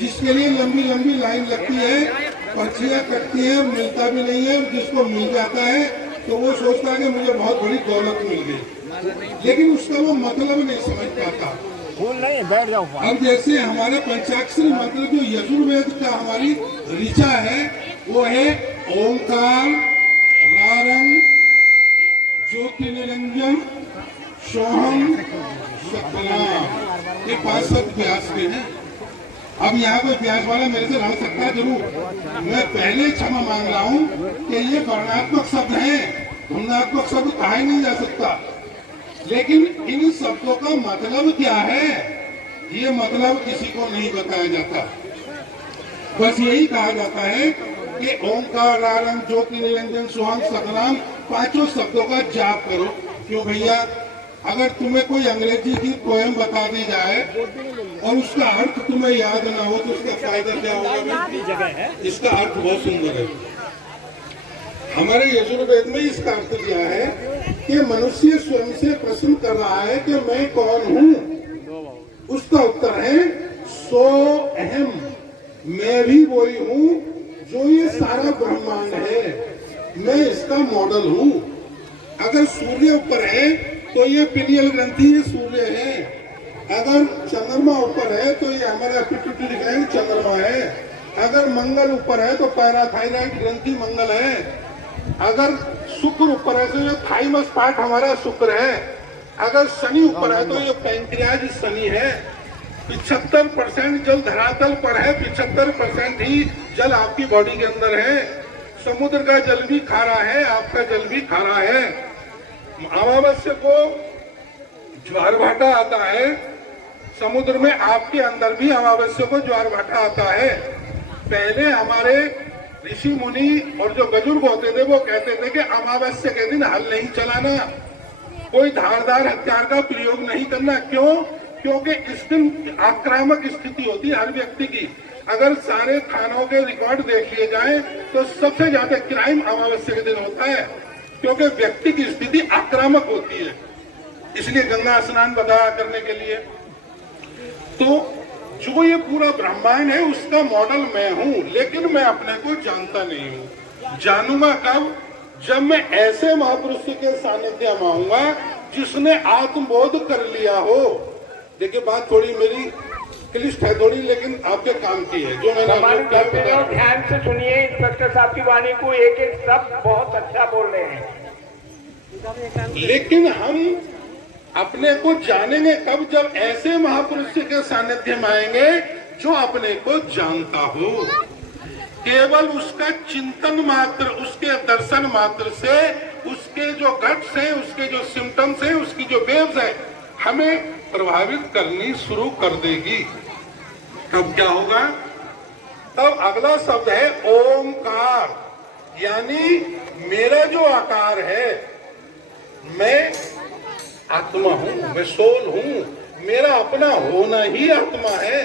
जिसके लिए लंबी लंबी लाइन लगती है, पर्चियां कटती है, मिलता भी नहीं है। जिसको मिल जाता है तो वो सोचता है कि मुझे बहुत बड़ी दौलत मिल गई, लेकिन उसका वो मतलब नहीं समझ पाता। नहीं, बैठ जाओ। अब जैसे हमारे पंचाक्षरी मंत्र जो यजुर्वेद का हमारी ऋचा है वो है ओंकार, रारंग, ज्योति निरंजन, सोहम, सतनाम। ये 5 शब्द व्यास के हैं। अब यहाँ कोई व्यास वाला मेरे से लड़ सकता है जरूर। मैं पहले क्षमा मांग रहा हूँ कि ये वर्णात्मक शब्द हैं, ध्वन्यात्मक शब्द कहा ही नहीं जा सकता। लेकिन इन शब्दों का मतलब क्या है, ये मतलब किसी को नहीं बताया जाता। बस यही कहा जाता है कि ओंकार, रारंग, ज्योति निरंजन, सोहम, सतनाम 5 शब्दों का जाप करो। क्यों भैया, अगर तुम्हें कोई अंग्रेजी की पोएम बता दी जाए और उसका अर्थ तुम्हें याद ना हो तो उसका फायदा क्या होगा? इसका अर्थ बहुत सुंदर है। हमारे यजुर्वेद में इसका अर्थ दिया है कि मनुष्य स्वयं से प्रश्न कर रहा है कि मैं कौन हूँ। उसका उत्तर है सो अहम, मैं भी वही हूँ जो ये सारा ब्रह्मांड है, मैं इसका मॉडल हूँ। अगर सूर्य ऊपर है तो ये पिनियल ग्रंथि ये सूर्य है, अगर चंद्रमा ऊपर है तो ये हमारा पिट्यूटरी ग्लैंड चंद्रमा है, अगर मंगल ऊपर है तो पैराथाइरॉइड ग्रंथि मंगल है, अगर शुक्र ऊपर है तो ये थाइमस पार्ट हमारा शुक्र है, अगर शनि ऊपर है तो ये पैंक्रियाज शनि है। 75% जल धरातल पर है, 75% ही जल आपकी बॉडी के अंदर है। समुद्र का जल भी खारा है, आपका जल भी खारा है। अमावस्या को ज्वार भाटा आता है, समुद्र में आपके अंदर भी अमावस्या को ज्वार भाटा आता है। पहले हमारे ऋषि मुनि और जो बुजुर्ग होते थे वो कहते थे कि अमावस्या के दिन हल नहीं चलाना, कोई धारदार हथियार का प्रयोग नहीं करना। क्यों? क्योंकि इस दिन आक्रामक स्थिति होती है हर व्यक्ति की। अगर सारे थानों के रिकॉर्ड देख लिए जाएं तो सबसे ज्यादा क्राइम अमावस्या के दिन होता है, क्योंकि व्यक्ति की स्थिति आक्रामक होती है। इसलिए गंगा स्नान बताया करने के लिए। तो जो ये पूरा ब्रह्मांड है उसका मॉडल मैं हूं, लेकिन मैं अपने को जानता नहीं हूं। जानूंगा कब? जब मैं ऐसे महापुरुष के सानिध्य में आऊंगा जिसने आत्मबोध कर लिया हो। देखिए बात थोड़ी मेरी क्लिष्ट है थोड़ी, लेकिन आपके काम की है जो मैंने ध्यान से सुनिए। इंस्पेक्टर साहब की वाणी को एक एक शब्द बहुत अच्छा बोल रहे हैं। लेकिन हम अपने को जानेंगे कब? जब ऐसे महापुरुष के सानिध्य में आएंगे जो अपने को जानता हो। केवल उसका चिंतन मात्र, उसके दर्शन मात्र से उसके जो गट्स हैं, उसके जो सिम्टम्स हैं, उसकी जो वेव्स है हमें प्रभावित करनी शुरू कर देगी। तब क्या होगा? तब अगला शब्द है ओंकार, यानी मेरा जो आकार है, मैं आत्मा हूं, मैं सोल हूं, मेरा अपना होना ही आत्मा है।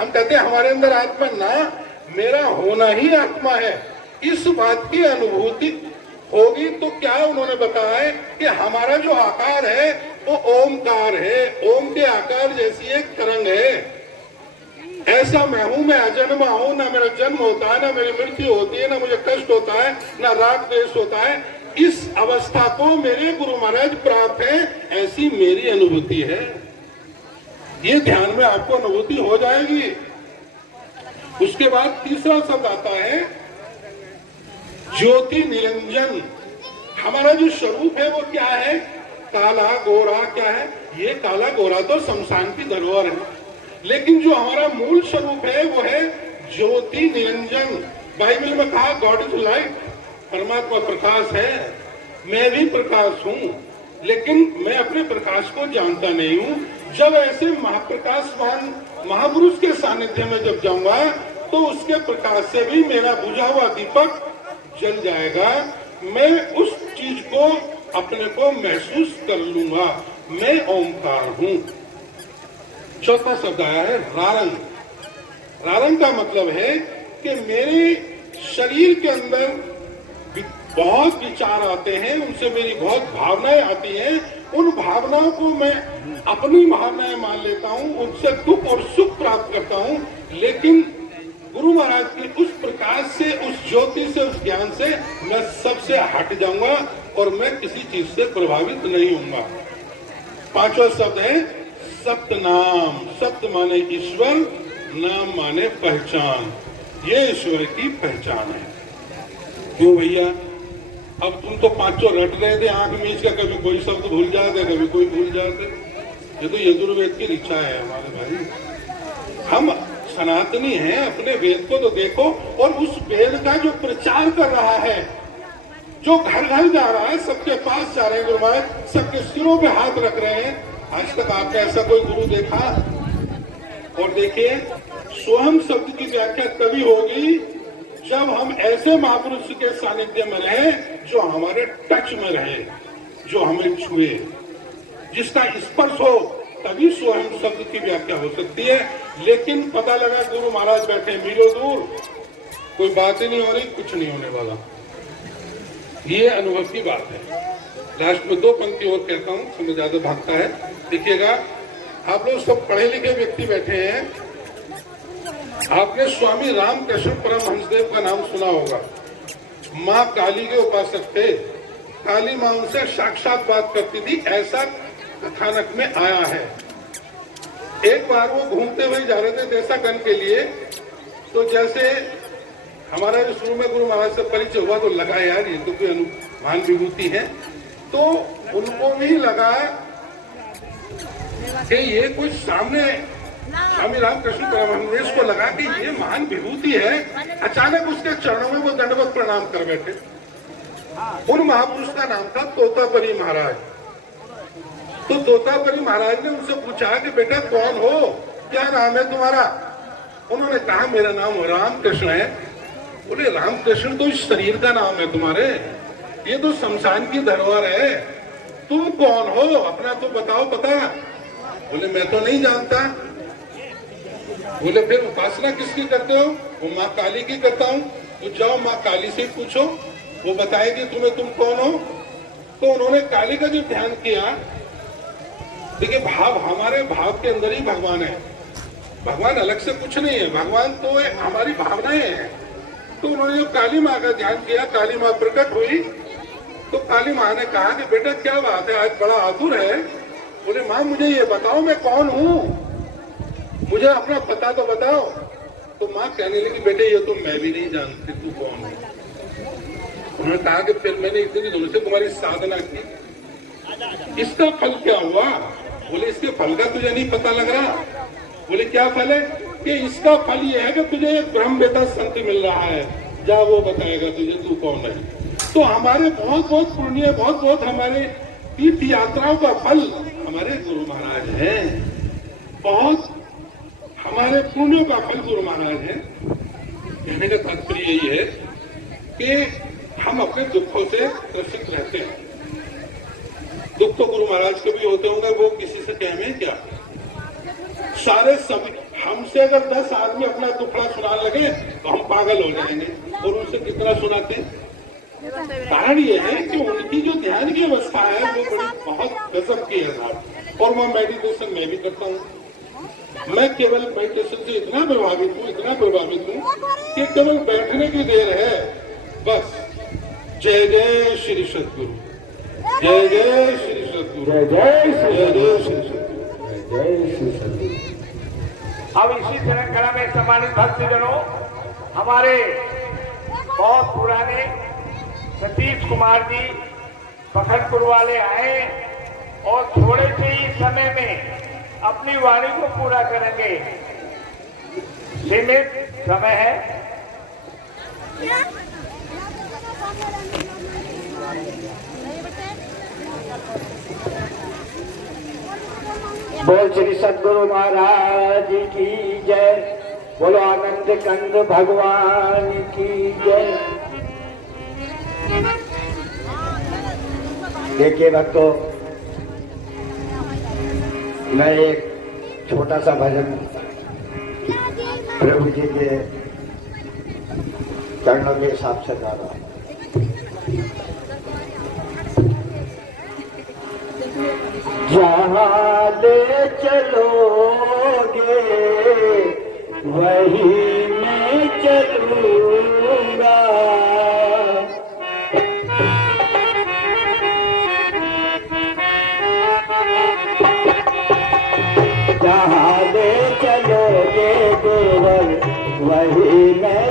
हम कहते हैं हमारे अंदर आत्मा ना, मेरा होना ही आत्मा है। इस बात की अनुभूति होगी तो क्या उन्होंने बताया है कि हमारा जो आकार है वो ओमकार है। ओम के आकार जैसी एक तरंग है। ऐसा मैं हूं, मैं अजन्मा हूं, ना मेरा जन्म होता है, ना मेरी मृत्यु होती है, ना मुझे कष्ट होता है, ना राग द्वेष होता है। इस अवस्था को मेरे गुरु महाराज प्राप्त है, ऐसी मेरी अनुभूति है। ये ध्यान में आपको अनुभूति हो जाएगी। उसके बाद तीसरा शब्द आता है ज्योति निरंजन। हमारा जो स्वरूप है वो क्या है? काला गोरा क्या है? ये काला गोरा तो शमशान की धरोहर है, लेकिन जो हमारा मूल स्वरूप है वो है ज्योति निरंजन। बाइबल में कहा गॉड इज लाइट, परमात्मा प्रकाश है। मैं भी प्रकाश हूँ, लेकिन मैं अपने प्रकाश को जानता नहीं हूँ। जब ऐसे महाप्रकाशवान महापुरुष के सानिध्य में जब जाऊंगा तो उसके प्रकाश से भी मेरा बुझा हुआ दीपक जल जाएगा। मैं उस चीज को अपने को महसूस कर लूंगा, मैं ओंकार हूँ। चौथा शब्द आया है रारंग। रारंग का मतलब है कि मेरे शरीर के अंदर बहुत विचार आते हैं, उनसे मेरी बहुत भावनाएं आती हैं। उन भावनाओं को मैं अपनी भावनाएं मान लेता हूँ, उनसे दुख और सुख प्राप्त करता हूँ। लेकिन गुरु महाराज के उस प्रकाश से, उस ज्योति से, उस ज्ञान से मैं सबसे हट जाऊंगा और मैं किसी चीज से प्रभावित नहीं होऊंगा। पांचवा शब्द है सत्य नाम। सत्य माने ईश्वर, नाम माने पहचान। ये ईश्वर की पहचान है। क्यों भैया, अब तुम तो पांचों रट रहे थे आंख मीच का, कभी कोई शब्द भूल जाते, कभी कोई भूल जाते। ये तो यजुर्वेद की ऋचा है हमारे भाई। हम सनातनी हैं, अपने वेद को तो देखो। और उस वेद का जो प्रचार कर रहा है, जो घर घर जा रहा है, सबके पास जा रहे हैं गुरु महाराज, सबके सिरों पे हाथ रख रहे हैं। आज तक आपने ऐसा कोई गुरु देखा? और देखिए, स्वयं शब्द की व्याख्या तभी होगी जब हम ऐसे महापुरुष के सानिध्य में रहे, जो हमारे टच में रहे, जो हमें छुए, जिसका स्पर्श हो, तभी स्वयं शब्द की व्याख्या हो सकती है। लेकिन पता लगा गुरु महाराज बैठे मीलों दूर, कोई बात ही नहीं हो रही, कुछ नहीं होने वाला। ये अनुभव की बात है। लास्ट में 2 पंक्ति और कहता हूं, समय ज्यादा भागता है। देखिएगा, आप लोग सब पढ़े लिखे व्यक्ति बैठे हैं, आपने स्वामी रामकृष्ण परमहंसदेव का नाम सुना होगा। माँ काली के उपासक थे। काली माँ उनसे साक्षात बात करती थी, ऐसा कथानक में आया है। एक बार वो घूमते हुए जा रहे थे देशाटन के लिए, तो जैसे हमारा जो शुरू में गुरु महाराज से परिचय हुआ तो लगा यार ये तो कोई महान विभूति है। तो उनको नहीं लगा कि ये कुछ सामने, स्वामी रामकृष्ण परमहंस को लगा कि ये महान विभूति है। अचानक उसके चरणों में वो दंडवत प्रणाम कर बैठे। उन महापुरुष का नाम था तोतापरी महाराज। तो तोतापरी महाराज ने उनसे पूछा कि बेटा कौन हो, क्या नाम है तुम्हारा? उन्होंने कहा मेरा नाम रामकृष्ण है। बोले रामकृष्ण तो इस शरीर का नाम है तुम्हारे, ये तो शमशान की धरोहर है, तुम कौन हो, अपना तो बताओ पता। बोले मैं तो नहीं जानता। बोले फिर उपासना किसकी करते हो? वो माँ काली की करता हूँ। तो जाओ माँ काली से पूछो, वो बताएगी तुम्हें तुम कौन हो। तो उन्होंने काली का जो ध्यान किया, देखिए भाव, हमारे भाव के अंदर ही भगवान है। भगवान अलग से कुछ नहीं है, भगवान तो हमारी भावनाएं हैं। तो उन्होंने जब काली माँ का ध्यान किया, काली माँ प्रकट हुई, तो काली माँ ने कहा कि बेटा क्या बात है, आज बड़ा आतुर है। बोले माँ मुझे ये बताओ मैं कौन हूँ, मुझे अपना पता तो बताओ। तो माँ कहने लगी बेटे ये तो मैं भी नहीं जानती तू कौन है। उन्होंने कहा कि फिर मैंने इतनी दिनों से तुम्हारी साधना की, इसका फल क्या हुआ? बोले इसके फल का तुझे नहीं पता लग रहा। बोले क्या फल है? कि इसका फल ये है कि तुझे एक ब्रह्मवेता संत मिल रहा है, जा वो बताएगा तुझे तू कौन है। तो हमारे बहुत बहुत पुण्य, बहुत बहुत हमारे तीर्थ यात्राओं का फल हमारे गुरु महाराज हैं। बहुत हमारे पुण्यों का फल गुरु महाराज है। कहने का तात्पर्य यही है कि हम अपने दुखों से त्रसित रहते हैं। दुख तो गुरु महाराज के भी होते होंगे, वो किसी से कहने क्या। सारे सभी हमसे अगर 10 आदमी अपना दुखड़ा सुना लगे तो हम पागल हो जाएंगे, और उनसे कितना सुनाते। कारण ये है कि उनकी जो ध्यान की अवस्था है वो बड़ी बहुत गजब की है साहब। और मैं मेडिटेशन मैं भी करता हूँ। मैं केवल मेडिटेशन से इतना प्रभावित हूँ कि केवल बैठने की देर है बस। जय जय श्री सद्गुरु, जय जय श्री सद्गुरु, जय जय श्री सद्गुरु, जय श्री सद्गुरु। अब इसी श्रृंखला में सम्मानित भक्तजनों, हमारे बहुत पुराने सतीश कुमार जी पखनपुर वाले आए और थोड़े से ही समय में अपनी वाणी को पूरा करेंगे। सीमित समय है। बोल श्री सद्गुरु महाराज की जय, बोलो आनंद कंद भगवान की जय। देखिए भक्तों, मैं एक छोटा सा भजन प्रभु जी के चरणों के हिसाब से गा रहा हूं। जहाँ ले चलोगे वही मैं चलूंगा, जहाँ ले चलोगे देवर वही मैं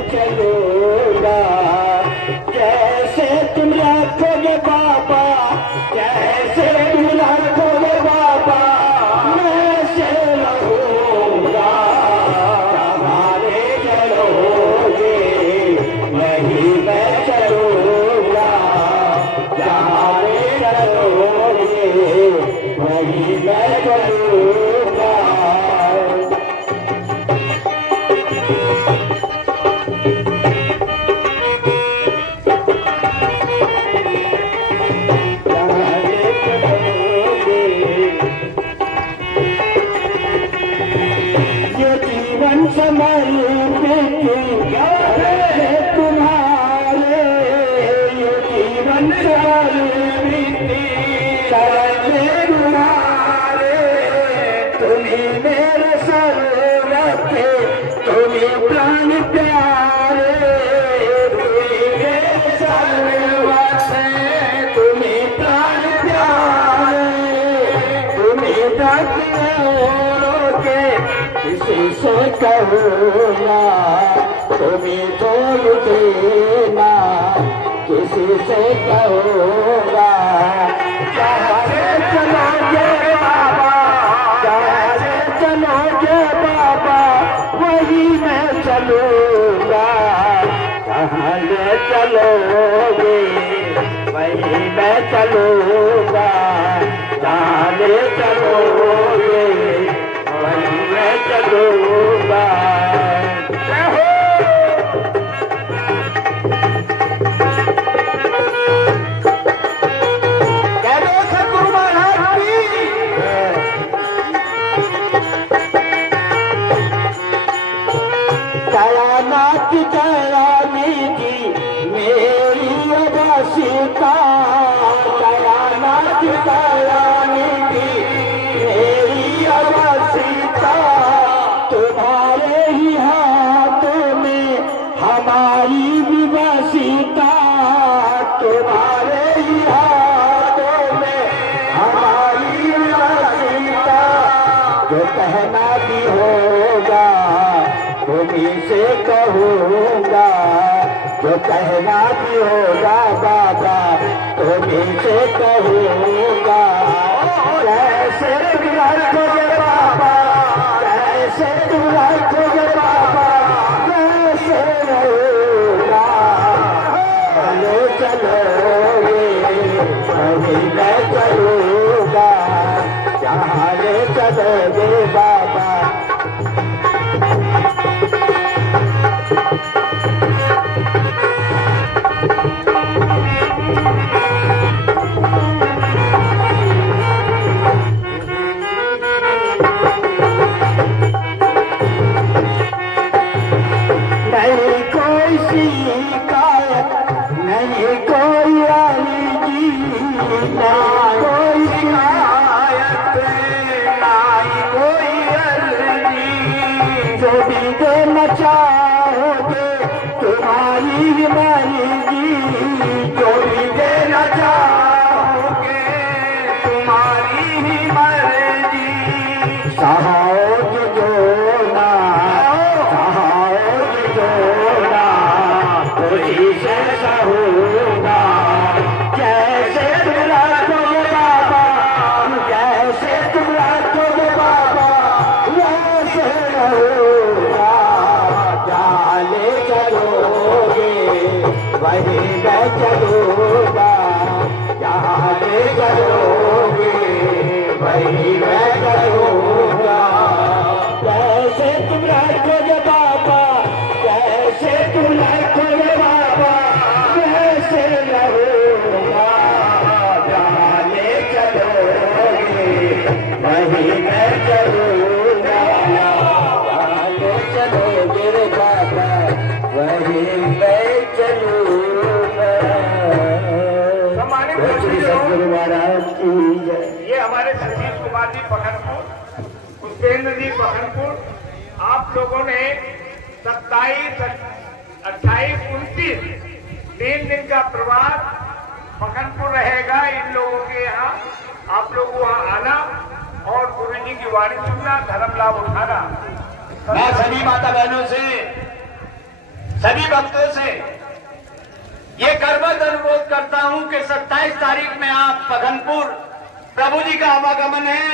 तुम्हें छोड़ देना किसी से कहूँगा। चाहे चलोगे बाबा, चाहे चलोगे बाबा, वही मैं चलूँगा। कहाँ ले चलोगे वही मैं चलूँगा। जहाँ ले चलोगे वही मैं चलूँगा। कह दो सतगुरु महाराज की। दयानाथ दयानी जी मेरी अवसिता। दयानाथ दयानी जी मेरी अवसिता। तुम्हारे ही हाथों में हमारी विवसिता। तुम्हारे ही हाथों में हमारी विवसिता। जो कहना भी होगा तुम्हीं से कहूँगा। जो कहना भी होगा बाबा तुम्हीं से कहूँगा। कैसे तुम रखोगे बाबा, कैसे तुम रखोगे बाबा, कैसे रहूँगा। चलो चलोगे वही मैं चलूँगा। जहाँ ले चलोगे बाबा। नहीं कोई शिकायत, नहीं कोई अर्जी, ना कोई शिकायत, ना कोई अर्जी। जो भी देना चाहोगे तुम्हारी ही मर्जी। जो भी देना चाहोगे तुम्हारी ही मर्जी। सहाओ जोना, सहाओ जोना, उसी से सहूँगा। जैसे तुम रखोगे बाबा, जैसे तुम रखोगे बाबा, वैसे रहूँगा। जहाँ ले चलोगे वही मैं चलूँगा। जहाँ ले चलोगे वही मैं चलूँगा। कैसे तुम रखोगे बाबा, कैसे तुम रखोगे बाबा, वैसे रहूँगा। जहाँ ले चलोगे वही मैं चलूँगा। जहाँ ले चलोगे बाबा वही मैं चलूँगा। सम्मानित श्री सतगुरु महाराज की जय। ये हमारे सतीश कुमार जी पखनपुर, पुष्पेंद्र जी पखनपुर। आप लोगों ने 27, 28, 29 3 दिन का प्रवास पखनपुर रहेगा इन लोगों के यहाँ। आप लोग वहाँ आना और गुरु जी की वाणी सुनना, धर्म लाभ उठाना। मैं सभी माता बहनों से, सभी भक्तों से ये गर्वत अनुरोध करता हूं कि 27 तारीख में आप पखनपुर प्रभु जी का आवागमन है,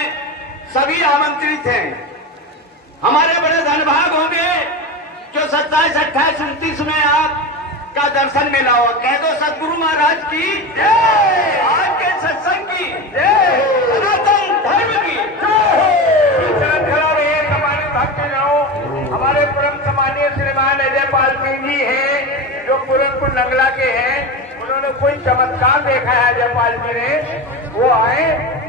सभी आमंत्रित हैं। हमारे बड़े धनभाग होंगे जो 27, 28, 29 में आपका दर्शन मिला हो। कह दो सतगुरु महाराज की जय, आज के सत्संग की जय, सनातन धर्म की हमारे परम सम्मानीय श्रीमान अजय पाल सिंह जी हैं जो पूरनपुर नंगला के हैं। उन्होंने कोई चमत्कार देखा है अजय पाल जी ने, वो आए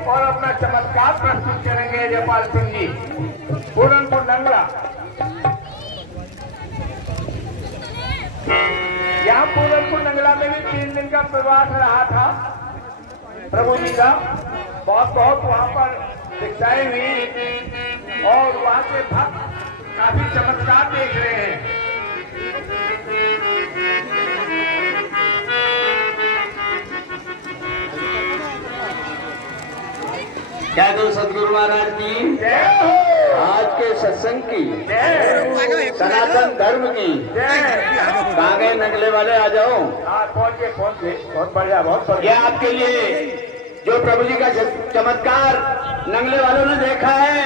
और अपना चमत्कार प्रस्तुत करेंगे। अजय पाल सिंह जी पूरनपुर नंगला। यहाँ पूरनपुर नंगला में भी 3 दिन का प्रवास रहा था प्रभु जी का। बहुत बहुत वहाँ पर शिक्षाएं हुई और वहाँ के भक्त काफी चमत्कार देख रहे हैं। क्या करो सतगुरु महाराज की जय हो। आज के सत्संग की, सनातन धर्म की। कहाँ गए नगले वाले, आ जाओ। पहुंचे पहुंचे, बहुत बढ़िया, बहुत बढ़िया। ये आपके लिए जो प्रभु जी का चमत्कार नंगले वालों ने देखा है,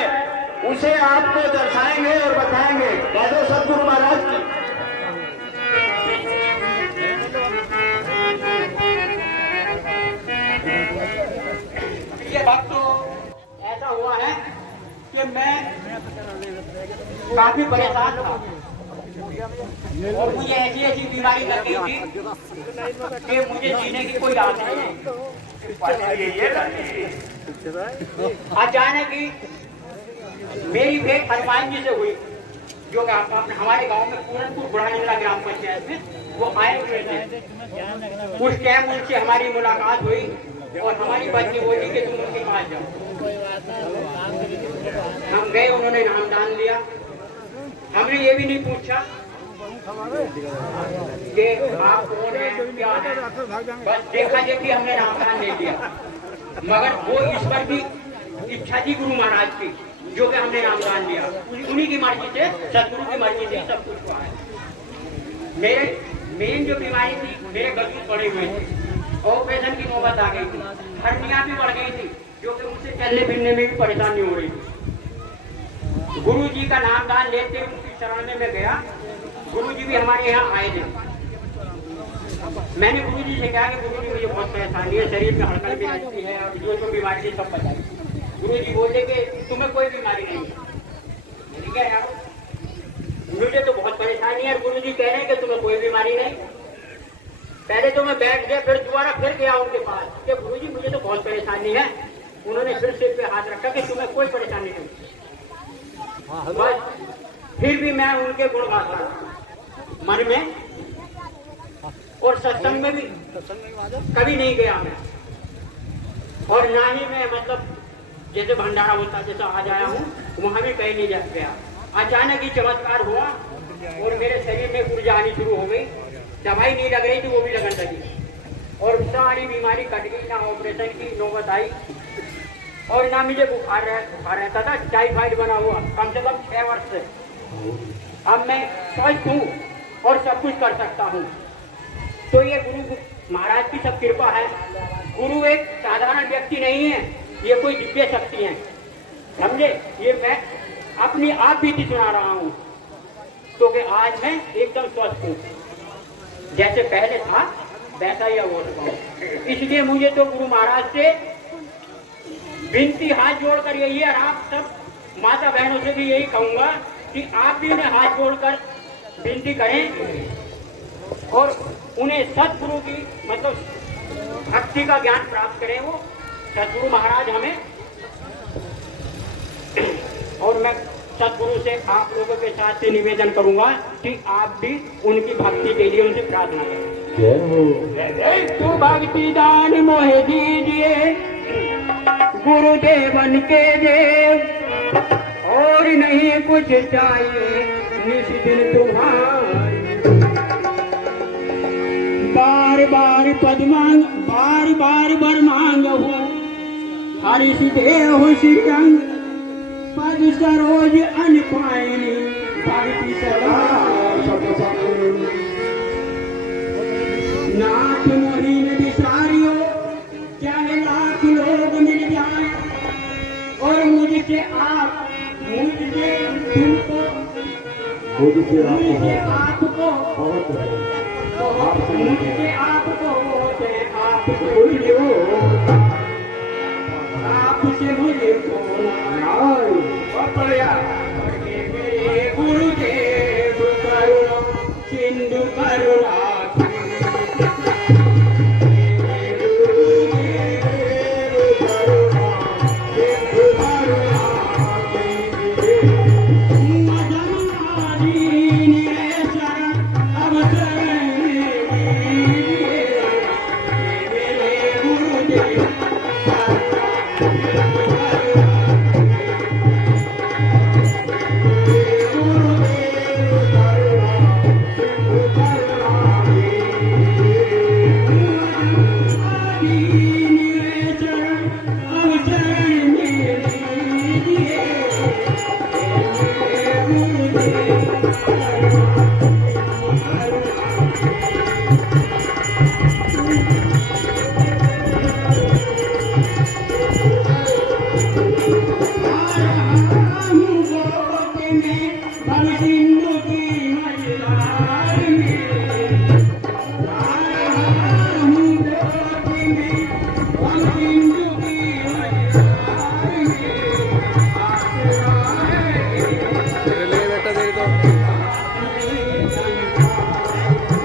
उसे आपको दर्शाएंगे और बताएंगे। कह दो सतगुरु महाराज की। ये वक्त तो ऐसा हुआ है कि मैं काफी परेशान था और मुझे ऐसी ऐसी बीमारी लग गई थी कि मुझे जीने की कोई राहत नहीं है। अचानक ही मेरी भेंट हनुमान जी से हुई, जो कि हमारे गांव में पूरनपुर बुढ़ानीला ग्राम पंचायत में वो आए हुए थे। उस टाइम उनसे हमारी मुलाकात हुई और हमारी बच्ची बोली कि तुम उनके पास जाओ। हम गए, उन्होंने नामदान लिया। हमने ये भी नहीं पूछा कि आप कौन है, क्या है, बस देखा देखी हमने नामदान ले लिया। मगर वो ईश्वर की इच्छा थी, गुरु महाराज की, जो कि हमने नामदान लिया। उन्हीं की मर्जी से, सतगुरु की मर्जी से सब कुछ हुआ है। मेरे मेन जो बीमारी थी, मेरे गलती पड़े हुए थे, ऑपरेशन की नौबत आ गई थी, हड्डियां भी बढ़ गई थी, जो कि मुझसे चलने फिरने में भी परेशानी हो रही थी। गुरु जी का नामदान लेते हुए उनकी शरण में मैं गया। गुरु जी भी हमारे यहाँ आए थे। मैंने गुरु जी से कहा कि गुरु जी मुझे बहुत परेशानी है, शरीर में हड़कन भी रहती है और जो बीमारी है सब बताई। गुरु जी बोले कि तुम्हें कोई बीमारी नहीं है। ठीक है यार, मुझे तो बहुत परेशानी है। गुरु जी कह रहे हैं कि तुम्हें कोई बीमारी नहीं। पहले तो मैं बैठ गया, फिर दोबारा फिर गया उनके पास कि गुरु जी मुझे तो बहुत परेशानी है। उन्होंने फिर सिर पे हाथ रखा कि तुम्हें कोई परेशानी नहीं। बस फिर भी मैं उनके गुण गाता मन में, और सत्संग में भी कभी नहीं गया मैं, और ना ही मैं मतलब जैसे भंडारा होता जैसा आज आया हूँ वहां भी कहीं नहीं जा गया। अचानक ही चमत्कार हुआ और मेरे शरीर में ऊर्जा आनी शुरू हो गई। दवाई नहीं लग रही थी, वो भी लगन लगी और सारी बीमारी कट गई। ना ऑपरेशन की नौबत आई और ना मुझे बुखार रहता था, टाइफाइड बना हुआ कम से कम 6 वर्ष से। अब मैं स्वस्थ हूँ और सब कुछ कर सकता हूँ। तो ये गुरु महाराज की सब कृपा है। गुरु एक साधारण व्यक्ति नहीं है, ये कोई दिव्य शक्ति है, समझे। ये मैं अपनी आप बीती सुना रहा हूँ, तो कि आज मैं एकदम स्वस्थ हूँ, जैसे पहले था वैसा ही हो सकता हूँ। इसलिए मुझे तो गुरु महाराज से विनती हाथ जोड़कर यही है, और आप सब माता बहनों से भी यही कहूंगा कि आप भी उन्हें हाथ जोड़कर विनती करें और उन्हें सतगुरु की मतलब भक्ति का ज्ञान प्राप्त करें। वो सतगुरु महाराज हमें, और मैं सतगुरु से आप लोगों के साथ से निवेदन करूंगा कि आप भी उनकी भक्ति के लिए उनसे प्रार्थना करें। तू भक्ति दान मोहे दीजिए गुरुदेवन के देव, और नहीं कुछ चाहिए निज दिन तुम्हारी। बार बार पद मांग, बार बार वर मांग हो, हरि देव श्री रंग पद सरोज अन पायनी भक्ति सदा नाथ मोहिन विसारियो, चाहे लाख लोग मिल जाए और मुझसे आप मुझसे तुमको मुझसे आपको मुझसे आपको आपसे मुझे गुरुदेव करुणा सिंधु करुणा अब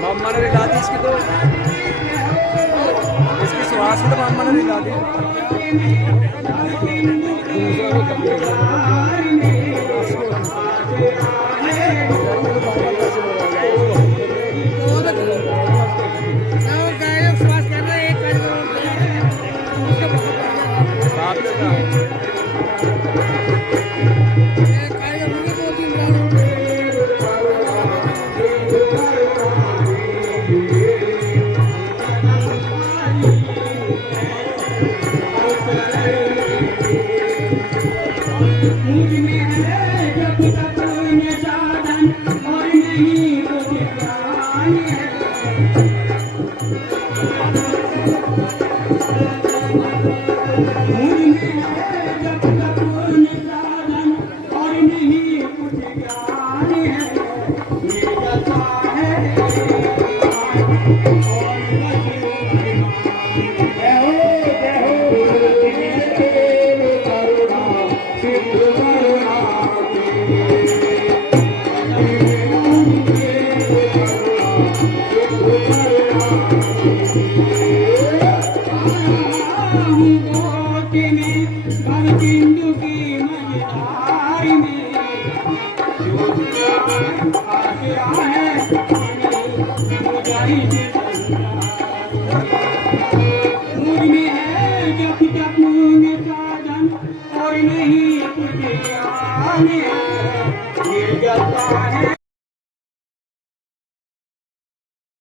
मम्मा ने दिला दी इसकी, तो इसकी सुहास की तो मम्मा ने दिला दी।